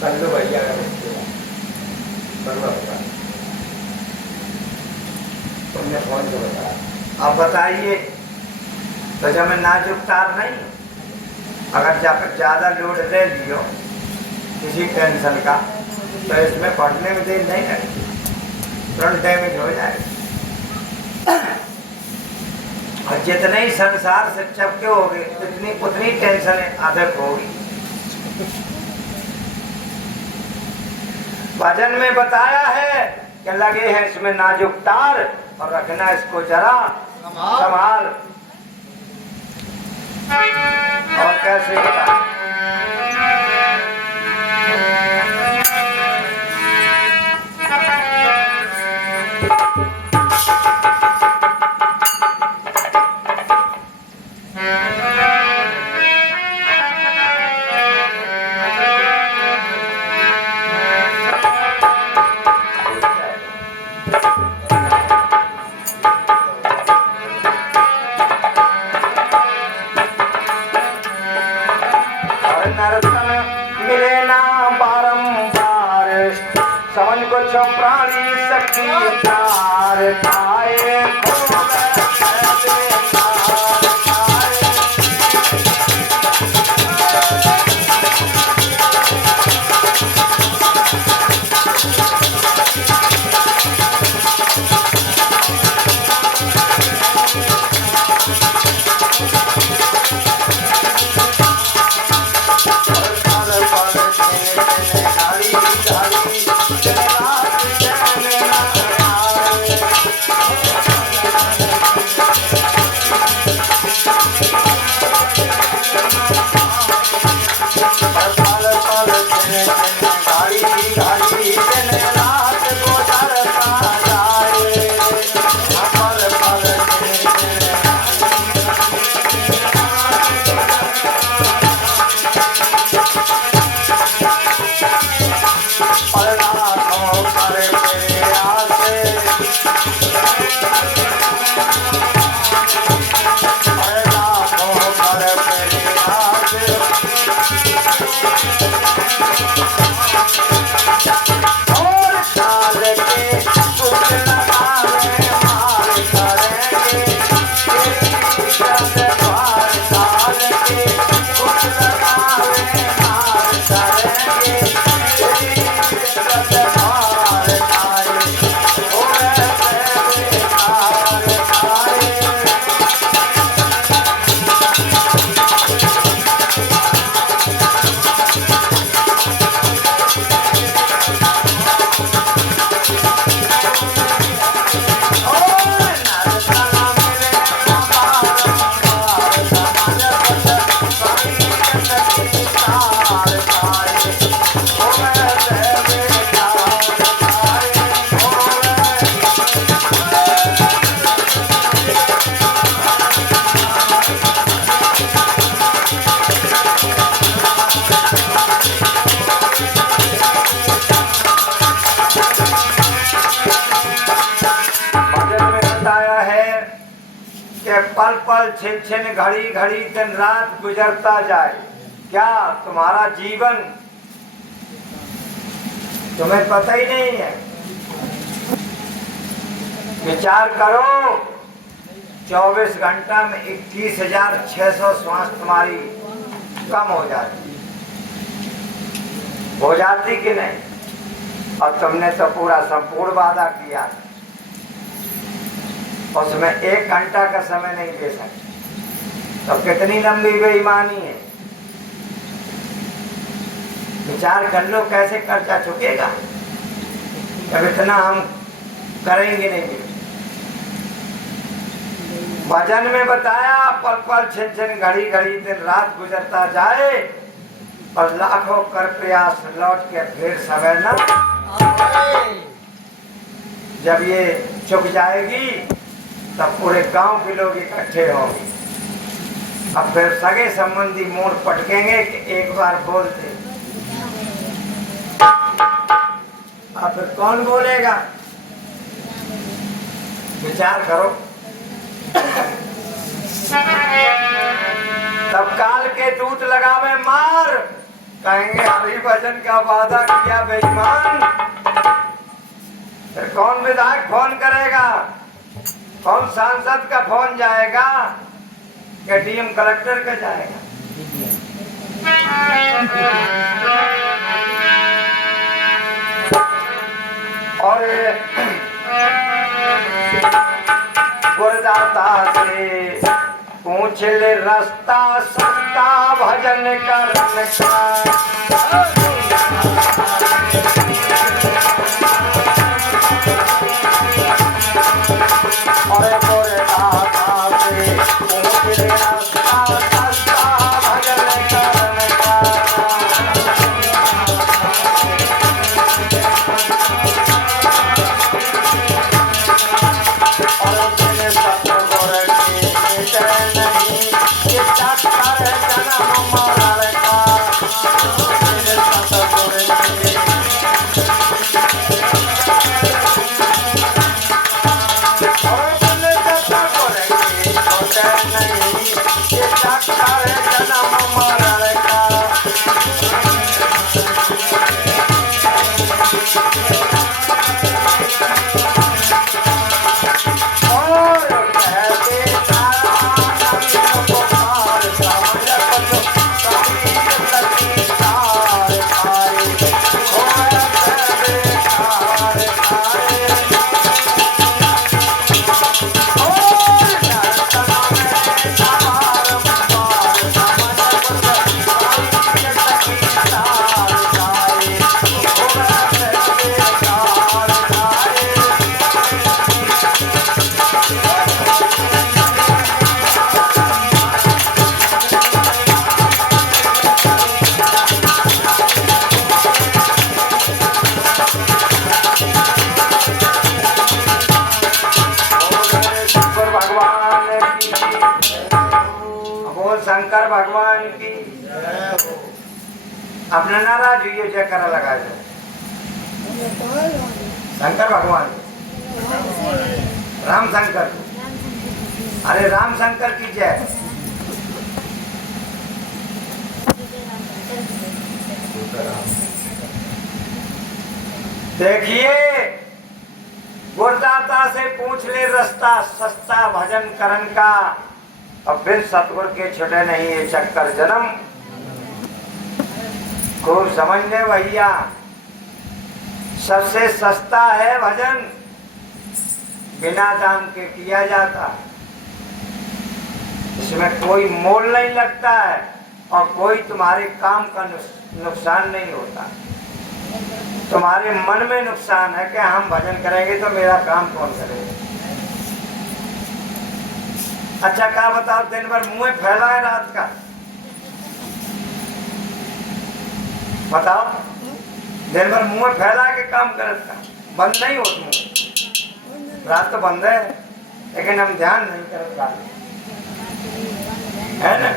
कर लो भैया तुमने फोन को बताया। अब बताइए तो जब मैं नाजुक तार नहीं अगर जाकर ज़्यादा लोड ले लियो किसी टेंशन का तो इसमें पढ़ने में देर नहीं लगेगी, तुरंत डैमेज हो जाएगा। और जितने ही संसार से चपके होगे उतनी टेंशन अधिक होगी। भजन में बताया है कि लगे हैं इसमें नाजुक तार और रखना इसको जरा संभाल। और कैसे बता प्राणी सखी तार खाए पल पल छिन छिन घड़ी घड़ी दिन रात गुजरता जाए। क्या तुम्हारा जीवन तुम्हें पता ही नहीं है? विचार करो, 24 घंटा में 21,600 श्वास तुम्हारी कम हो जाती कि नहीं? और तुमने तो पूरा संपूर्ण वादा किया, उसमें 1 घंटा का समय नहीं दे सकते। तो कितनी लंबी बेईमानी है। विचार कर लो कैसे कर्जा चुकेगा जब इतना हम करेंगे नहीं। भजन में बताया पल पल छिन छिन घड़ी घड़ी दिन रात गुजरता जाए और लाखों कर प्रयास लौट के फिर समय न। जब ये चुक जाएगी तब पूरे गांव के लोग इकट्ठे होंगे। अब फिर सगे संबंधी मोड़ पटकेंगे कि एक बार बोलते, अब फिर कौन बोलेगा? विचार करो। तब काल के दूत लगावे मार, कहेंगे हरि भजन का वादा किया बेईमान। फिर कौन विधायक फोन करेगा? कौन सांसद का फोन जाएगा? क्या डीएम कलेक्टर का जाएगा? और गुरदाता से पूछ ले रास्ता सस्ता भजन करने का। और गुरदाता से पूछ ले रास्ता सस्ता भजन करने का। शंकर भगवान की अपना नाराज हुई जयकारा लगा दो। शंकर भगवान राम शंकर, अरे राम शंकर की जय। देखिए गुरदाता से पूछ ले रास्ता सस्ता भजन करन का। अब फिर सतगुरु के छुटे नहीं ये चक्कर जन्म। खूब समझ ले भैया, सबसे सस्ता है भजन, बिना दाम के किया जाता। इसमें कोई मोल नहीं लगता है और कोई तुम्हारे काम का नुकसान नहीं होता। तुम्हारे मन में नुकसान है कि हम भजन करेंगे तो मेरा काम कौन करेगा। अच्छा क्या बताओ, दिन भर मुंह फैला है रात का, बताओ दिन भर मुंह फैला के काम करता, बंद नहीं होता मुंह, रात तो बंद है लेकिन हम ध्यान नहीं करता है ना।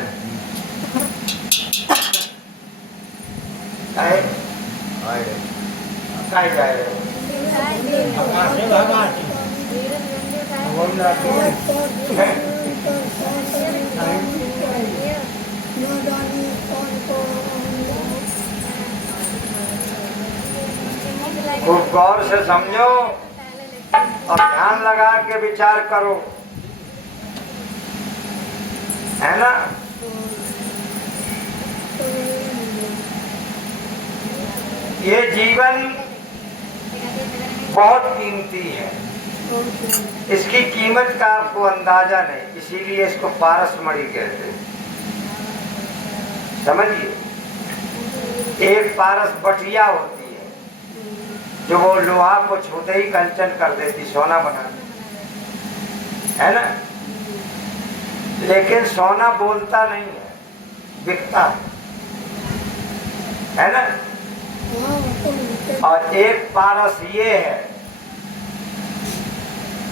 काय जाए खूब गौर से समझो और ध्यान लगा के विचार करो, है ना। ये जीवन बहुत कीमती है, इसकी कीमत का आपको अंदाजा नहीं, इसीलिए इसको पारसमणि कहते हैं। समझिए, एक पारस बटिया होती है जो वो लोहा को छूते ही कंचन कर देती, सोना बना देती, है ना। लेकिन सोना बोलता नहीं है, बिकता है ना। और एक पारस ये है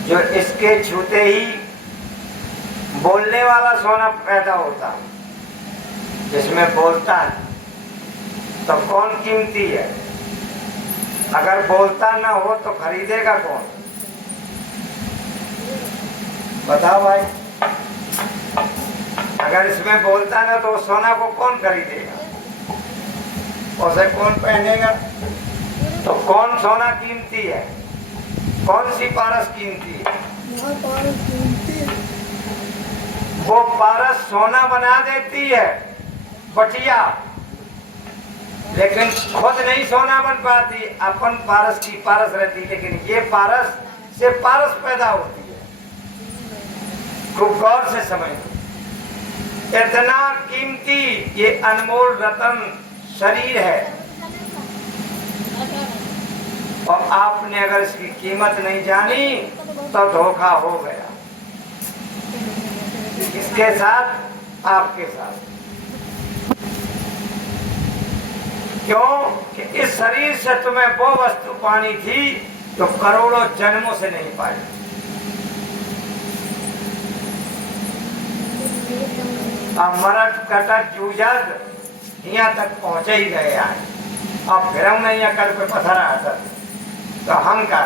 जो इसके छूते ही बोलने वाला सोना पैदा होता, जिसमें बोलता है तो कौन कीमती है। अगर बोलता ना हो तो खरीदेगा कौन, बताओ भाई। अगर इसमें बोलता ना तो सोना को कौन खरीदेगा, उसे कौन पहनेगा। तो कौन सोना कीमती है, कौन सी पारस कीमती है। वो पारस सोना बना देती है बटिया, लेकिन खुद नहीं सोना बन पाती, अपन पारस की पारस रहती, लेकिन ये पारस से पारस पैदा होती है। खूब गौर से समझ, इतना कीमती ये अनमोल रतन शरीर है, और आपने अगर इसकी कीमत नहीं जानी तो धोखा हो गया। किसके साथ? आपके साथ। क्यों कि इस शरीर से तुम्हें वो वस्तु पानी थी जो करोड़ों जन्मों से नहीं पाई। अब मरट कटक जूझत यहाँ तक पहुंचे ही गए आज। अब फिर हम नहीं कल पे पत्थर आता तो हम का,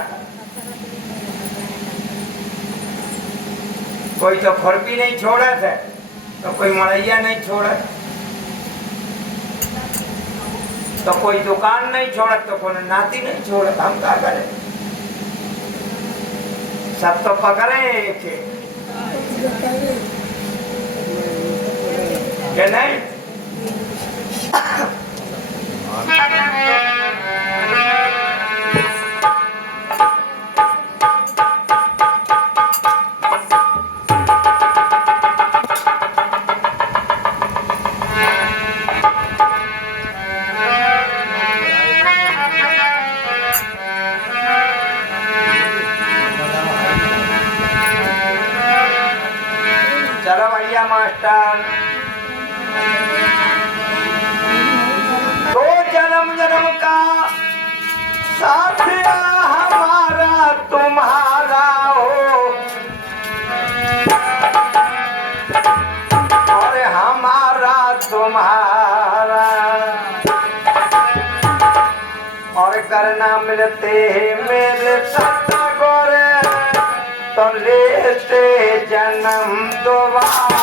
कोई तो खुरपी नहीं छोड़ा था, तो कोई मड़ैया नहीं छोड़ा, तो कोई दुकान नहीं छोड़ा, तो कोई नाती नहीं छोड़ा, हम क्या करें? सब तो पकड़े एक के नहीं। चलो भैया मास्टर, तो जन्म जन्म का साथ हमारा तुम्हारा हो, और हमारा तुम्हारा, और करना मिलते मेरे साथ गोरे तो लेते जन्म दोबारा।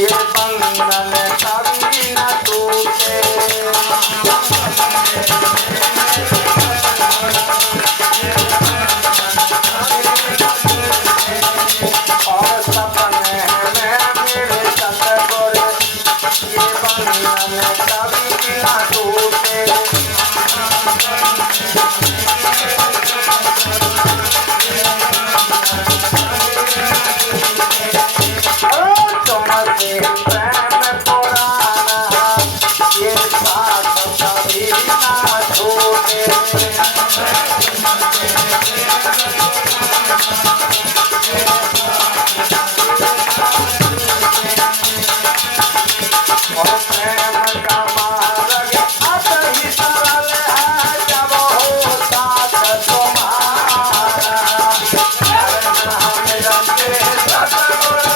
ये बंधन कभी न टूटे। और सपने में मेरे सतगुरु ये बंधन कभी न टूटे। तुमसे प्रेम पुराना ये साथ कभी ना छूटे। और प्रेम का मार्ग अति सरल है जब हो साथ तुम्हारा। नाम रखे सतगुरु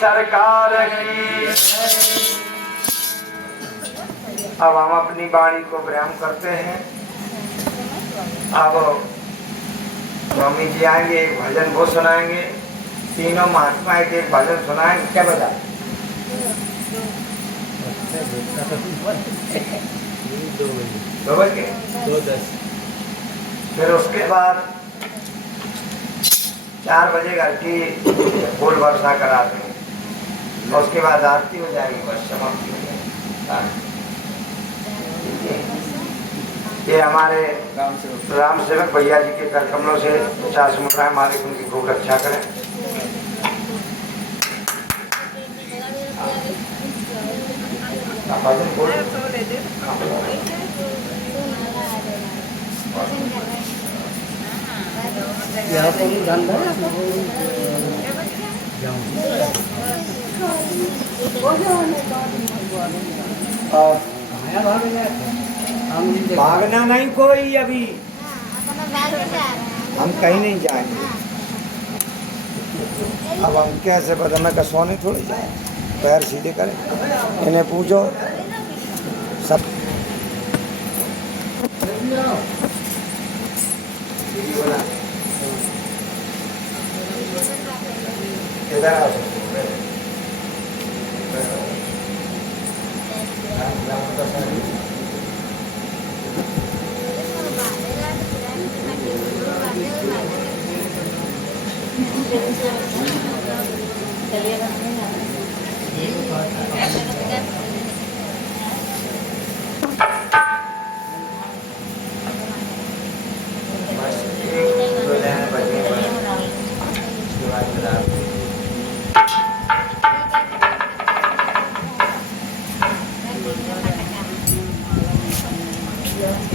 सरकार की। अब हम अपनी वाणी को विराम करते हैं। अब स्वामी जी आएंगे, एक भजन वो सुनाएंगे। तीनों महात्मा एक भजन सुनाएंगे। क्या बता 2 बजे 2:10। फिर उसके बाद 4 बजे घर की फूल वर्षा करा देंगे। और उसके बाद आरती हो जाएगी, बस समाप्ति हो जाएगी। ये हमारे राम सेवक भैया जी के कर कमलों से 50 मुद्राएं मालिक उनकी खूब रक्षा करें। यहाँ पर भागना नहीं कोई अभी। हम कहीं नहीं जाएंगे। अब हम कैसे पता, मैं का सोने थोड़ी जाए, पैर सीधे करें, इन्हें पूछो सब। इधर आओ।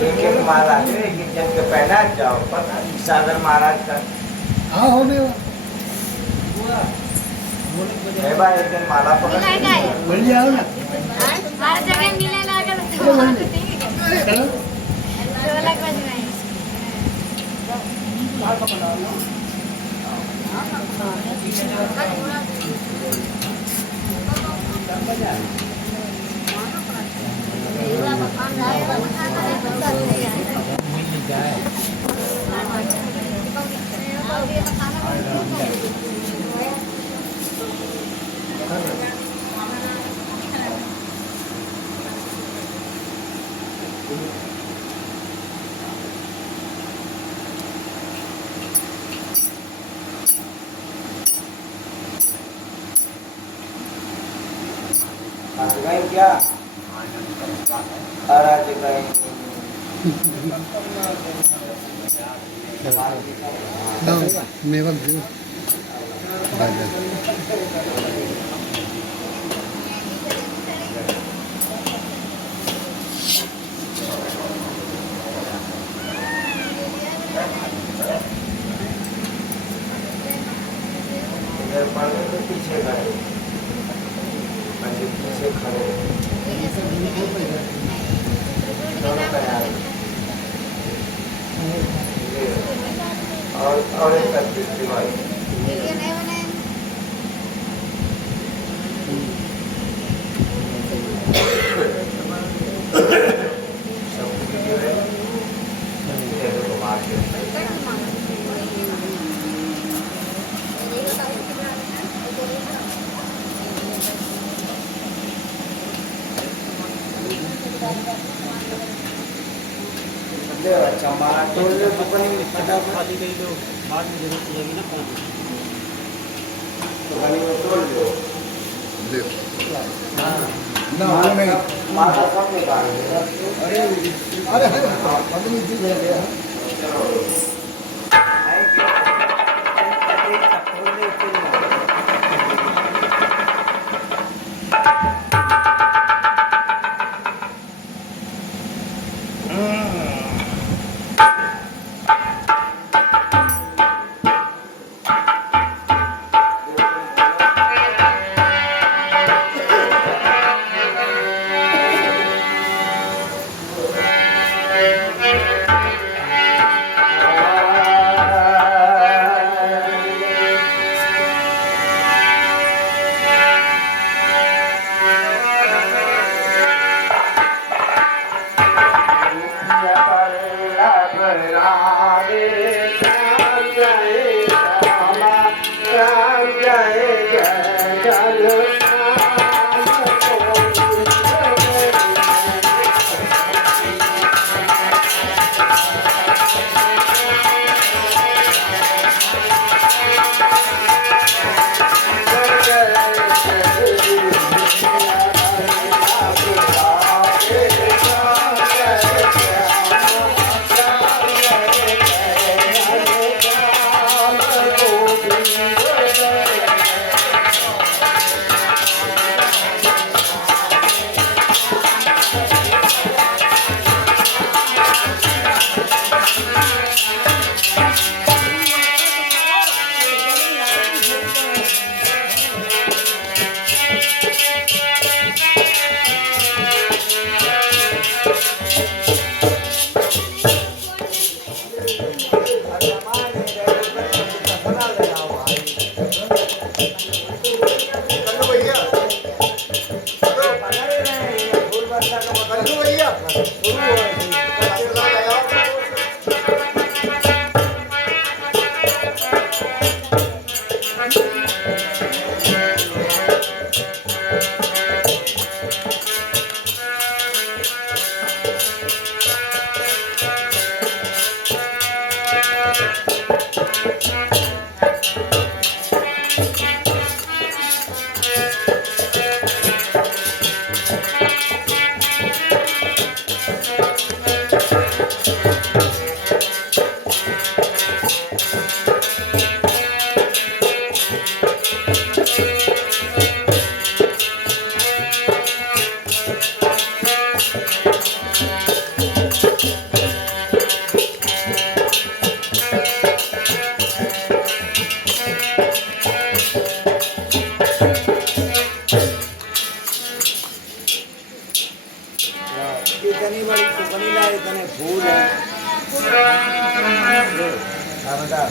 एक एक माला एक एक जन के पहना जाओ, पता नहीं सागर महाराज का हाँ हो गया है भाई, एक दिन माला पकड़ मिल जाओ ना हर जगह मिले लागल तो ढोलक बजवाई। आज गए क्या? और आज गए मेवा भी इधर पढ़ने के पीछे गए, पीछे खड़े दोनों तैयार। और एक तस्वीर भाई वीडियो नहीं बनाए। सब वीडियो है, देखो मार के अच्छा मार तोड़ लो, दुकान में फटाफट खाली गई तो बाद में जरूरत पड़ेगी ना पानी। दुकान में तोड़ लो। ना नहीं माता कब के बाहर अरे पता नहीं क्यों गया कर भैया शुरू हो इतनी बड़ी टुकड़ी ला इतने फूल है बता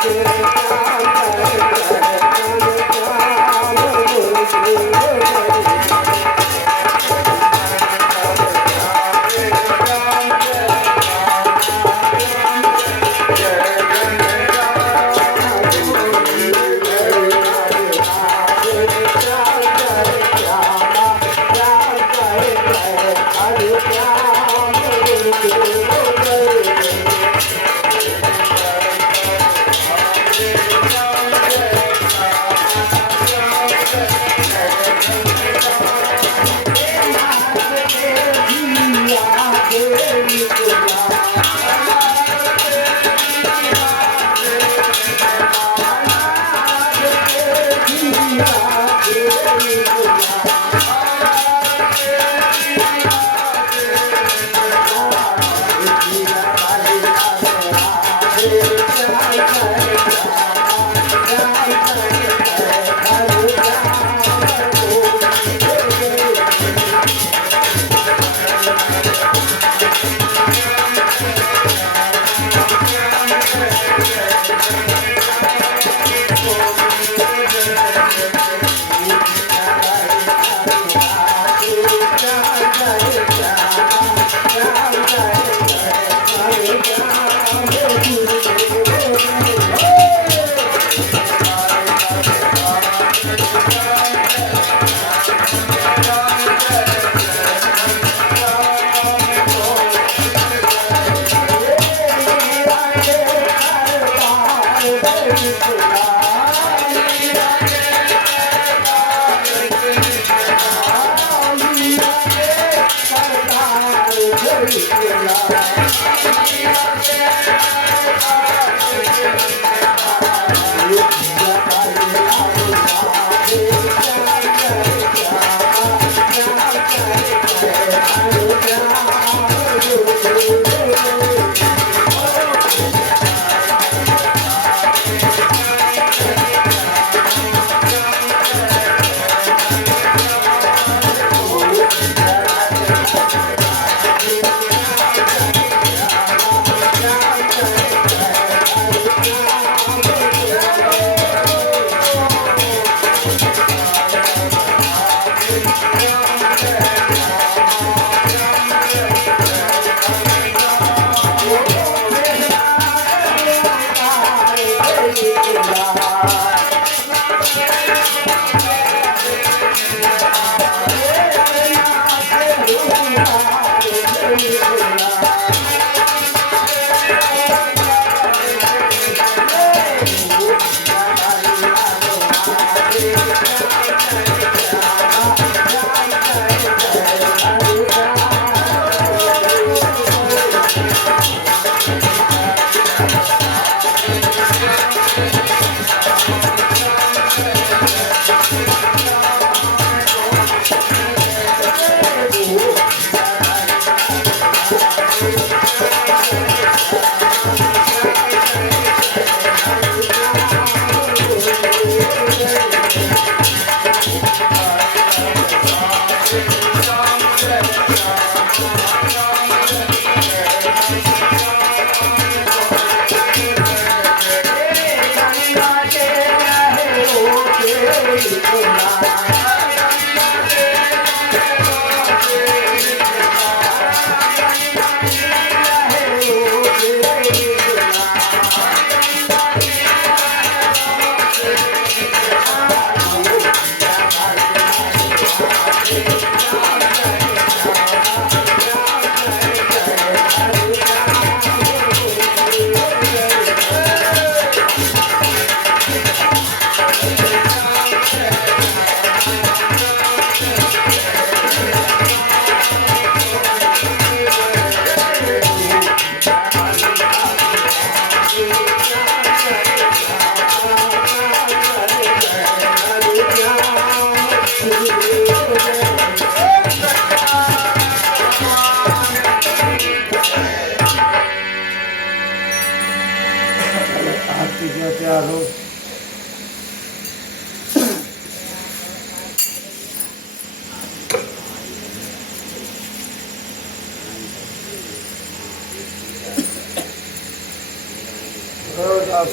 राधे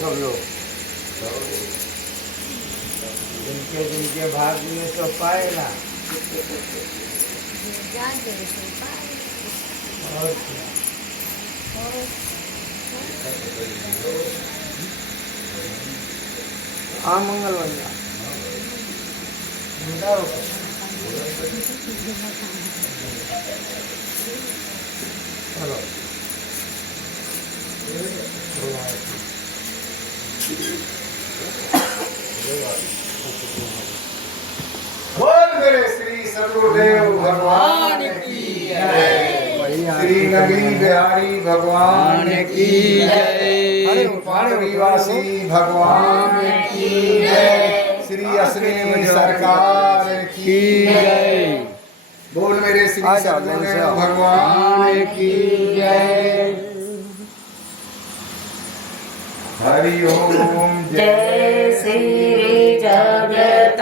सब लोग जिनके भाग में तो पाएगा और क्या? हाँ मंगल बंदा चलो बोल मेरे श्री सदगुरुदेव भगवान की जय। श्री नगरी बिहारी भगवान की जय। पाणिवासी भगवान की जय। श्री अश्विनी सरकार की जय। बोल मेरे श्री सदगुरुदेव भगवान की जय। हरि ओम जय श्री जगतारण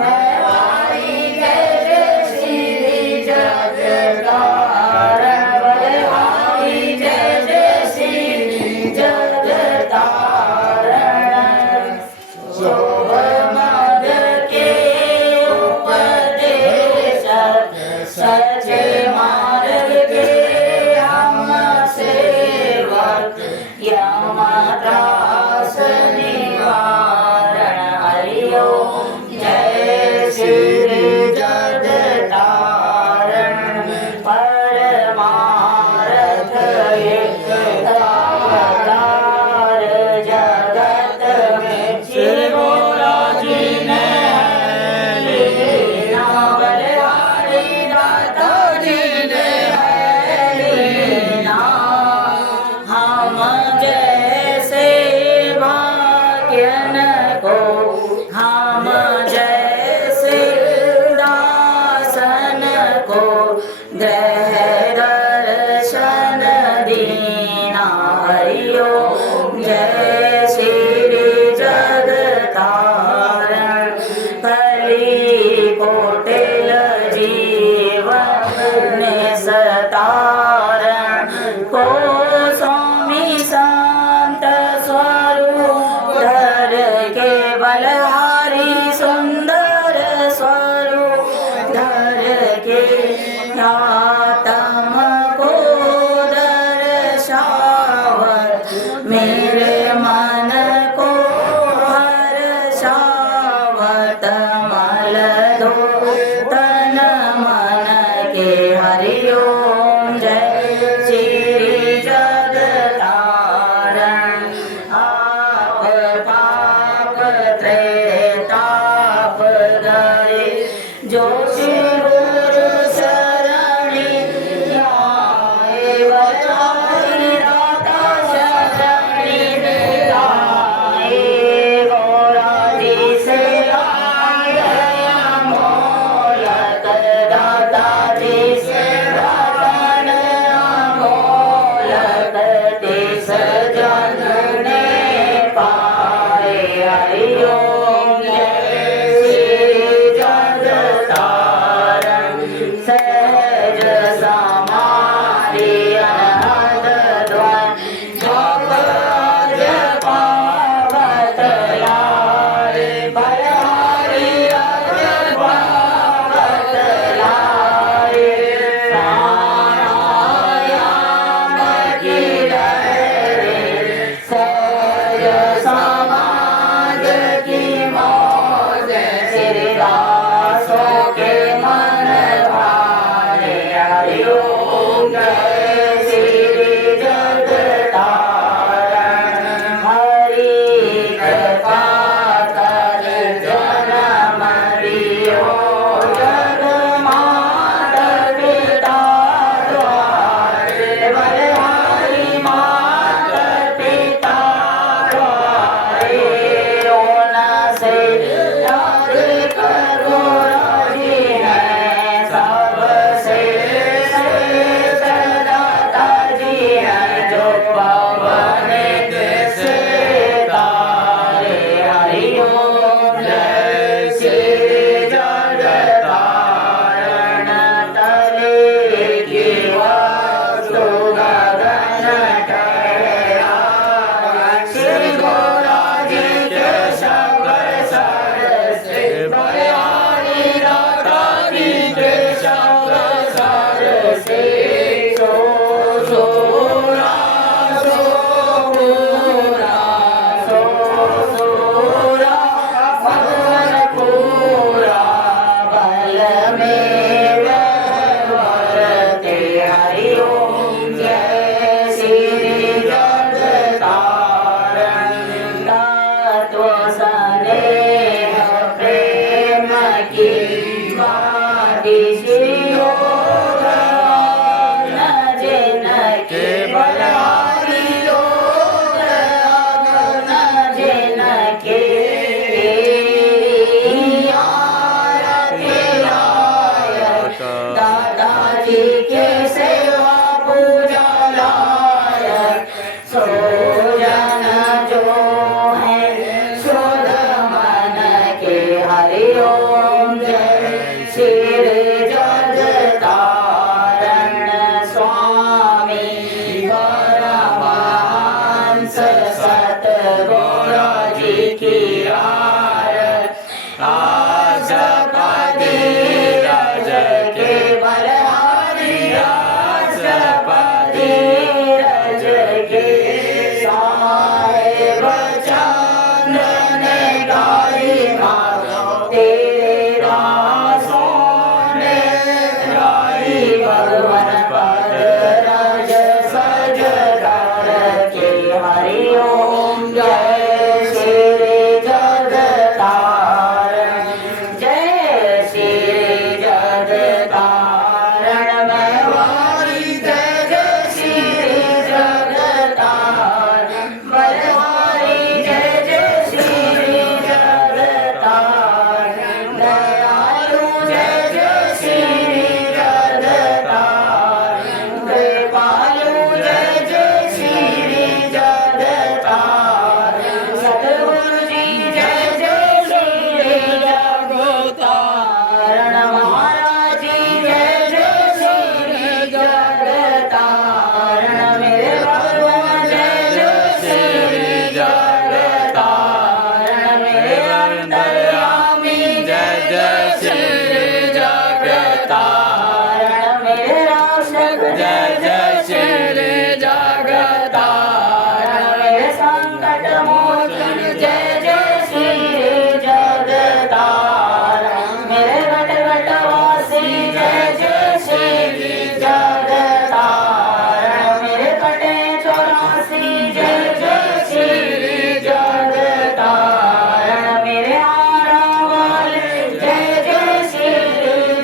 भवानी जय श्री जगतारण भवानी जय श्री जगतारण शोभ मद के उपदेशक सच्चे मार्ग के हम सेवक यमदास निवारण हरि ओम जय श्री जगतारण ग्रह दर्शन दीना हरि ओम जय श्री जगतारण कली कोटिल जीवन सतारण को स्वामी संत स्वरूप धर के बलहारी सुंदर स्वरूप धर के आत्म को दर्शावत मेरे मन को हर्षावत मल दो तन मन के हरि ओम जय श्री जगतारण आप पाप त्रेताप गए जो श्री गुरु शरणी आए बलिहारी दाता शरणी आए गौरा जी से आए अमोलक दाता जी से रतन अमोलक तिस जन ने पाए हरि ओम जय श्री जगतारण सहज समाधि अनहद द्वय जप पावत लाए बलिहारी पावत लाए प्राणायाम की लहरे सहज समाधि की मौज श्री दासों के मन भाए हरि ओम जय श्री जगतारण हरि कृपा कर जन्म लियो जग माता पिता द्वारे बलिहारी माता पिता द्वारे ओन से याद करो राजी है सबसे श्रेष्ठ दाता जी है जो पवन से तारे हरि ओम जय श्री जगतारण तले की वस्तु गगन ठहरा श्री गौरा जी के शंकर सर से बलिहारी दाता जी के शंकर सर से सो सोरा सो पूरा सो सोरा भगवान पूरा बल में वरते हरि ओम जय श्री जगतारण तत्व स्नेह प्रेम की वादी श्री योग जय जय श्री जगतारण मेरे संकट मोचन जय जय श्री जगतारण मेरे घट घट वासी जय जय श्री जगतारण मेरे कटे 84 जय जय श्री जगतारण मेरे हारा वाले जय जय श्री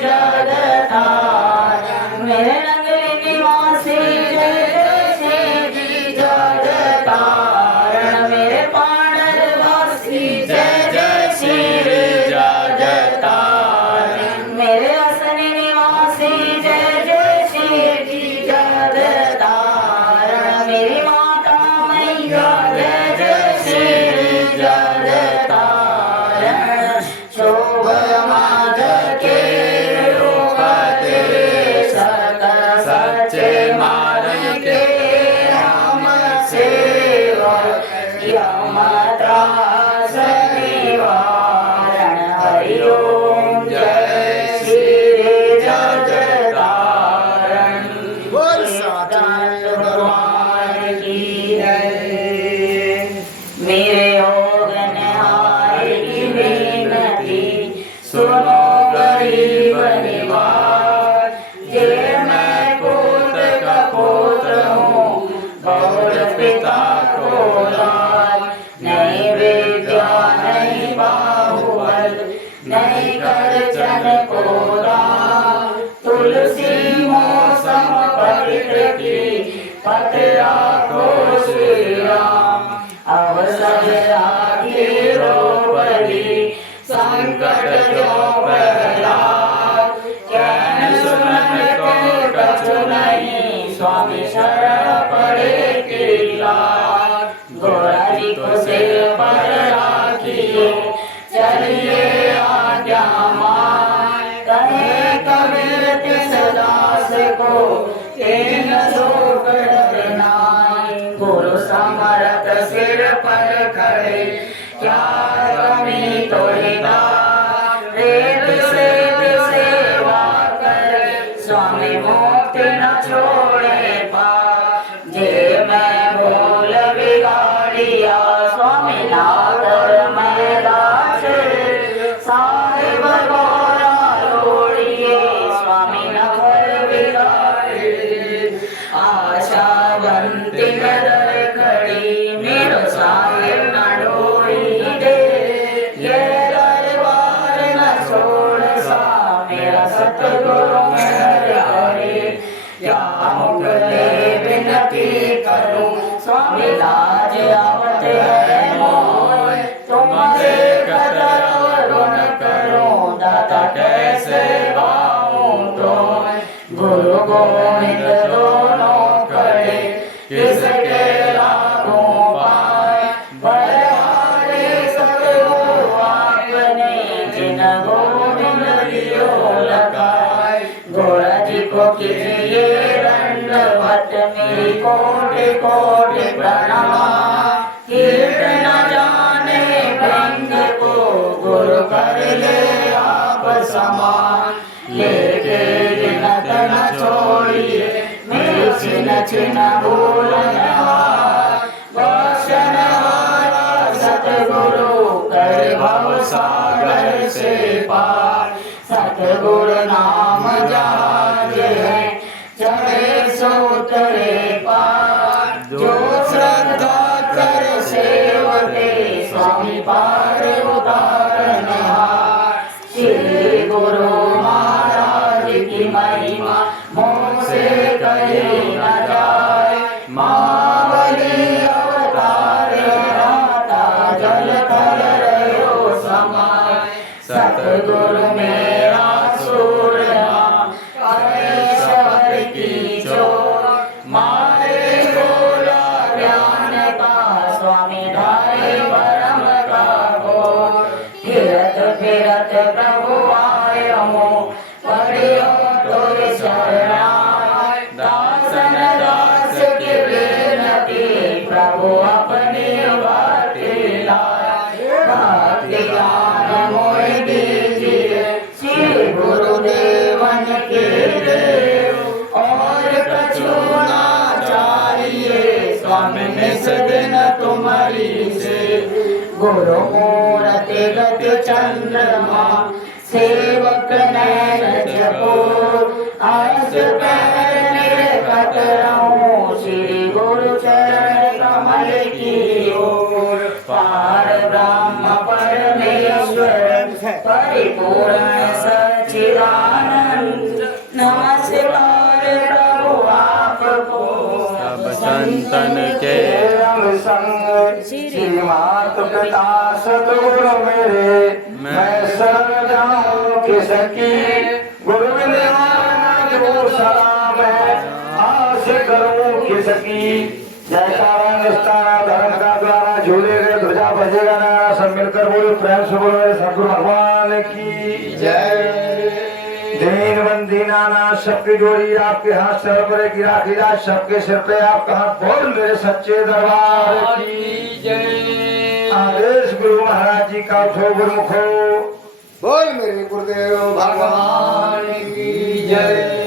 जगतारण मेरे रंगली निवासी जय जय श्री जगतारण मेरे पाणर वासी जय जय श्री जगतारण मेरे असनी निवासी जय जय श्री जगतारण मेरी माता मैया जय जय श्री जगतारण शोभ माध के रूपते सकल सच्चे मार्ग के हम सेवक यम त्रास निवारण हरि ओम जय श्री जगतारण बोल साचाल भगवान की जय मेरे होगन हार की विनती सुनो गरीब निवार जे मैं पुत्र का पुत्र हूँ गौर पिता को लाल नहीं विद्या नहीं बाहुबल नहीं करचन को दान तुलसी मौसम पवित्र की पतरा को श्री राम अवसर आगे द्रौपदी संकट जो प्रहलाद कैन सुनन को कछु नहीं स्वामी शरण पड़े की लाज गोरा जी को सिर पर राखिए चलिए आज्ञा मान कहे कबीर तिस दास को तीन लोक डरनाई गुरु समर्थ सिर पर खड़े क्या कमी तो वेद से सेवा करे स्वामी मुक्ति न छोड़े पा जे मैं भूल बिगाड़िया स्वामी नागर मैं दास साहिब गौरा लोड़िए स्वामी नगर बिगाड़े आशा बंती नदर खड़ी मेरो साहिब न डोरी दे ये दरबार न छोड़ सा मेरा सतगुरु मेहर करे क्या मुगले विनती करूं स्वामी लाज आवत है मोय तुम्हारे कदर गुण करूं दाता कैसे गाऊं तो गुरु गोविंद दोनों खड़े किसके लागू पाए बलिहारी सतगुरु आपने जिन गोविंद दियो लगाए गोरा जी को कीजिए दंडवत मेरी कोटि कोटि प्रणाम कीर्तन जाने ब्रह्म को गुरु कर ले आप समान लेके जिनत न छोड़िए मेरी छिन छिन भूलन बख्शन हारा सतगुरु कर भव सागर से पार सतगुरु नाम जाज है चढ़े सो उतरे पार जो श्रद्धा कर सेवते स्वामी पार उतारन हार श्री गुरु महाराज की महिमा मुँह से कही न जाए महाबली अवतार राता जल थल रहो समाय सतगुरु मेरा सूरमा कहे शबर की चोर जिस दिन तुम्हारी से गुरु मूर्ति गति चंद्रमा सेवक नैन जपो आस पैर निरखत रहूं श्री गुरु चरण कमल की ओर पार ब्रह्म परमेश्वर परिपूर्ण सच्चिदानंद नमस्कार प्रभु आपको सब संतन के संग श्री मात पिता सतगुरु मेरे मैं शरण जाऊं किसकी गुरु विद्या जो सलाम है आस करूं किसकी जयकारा निष्ठाना धर्म का द्वारा झूले गए ध्वजा बजेगा ना सब मिलकर बोलो प्रेम से बोलो सतगुरु भगवान की जय। दीन बंदी नाना सबकी डोरी आपके हाथ सर पर की राखी राज सबके सिर पे आपका हाथ बोल मेरे सच्चे दरबार की जय। आदेश गुरु महाराज जी का उठो गुरुमुखो बोल मेरे गुरुदेव भगवान की जय।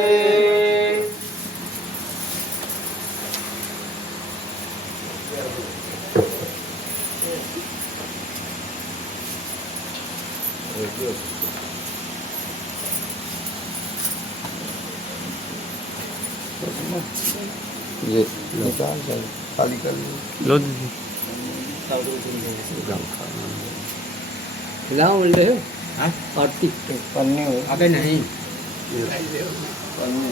ये निकाल कर खाली कर लो गाँव बोल रहे हो? और पन्ने अबे नहीं पन्ने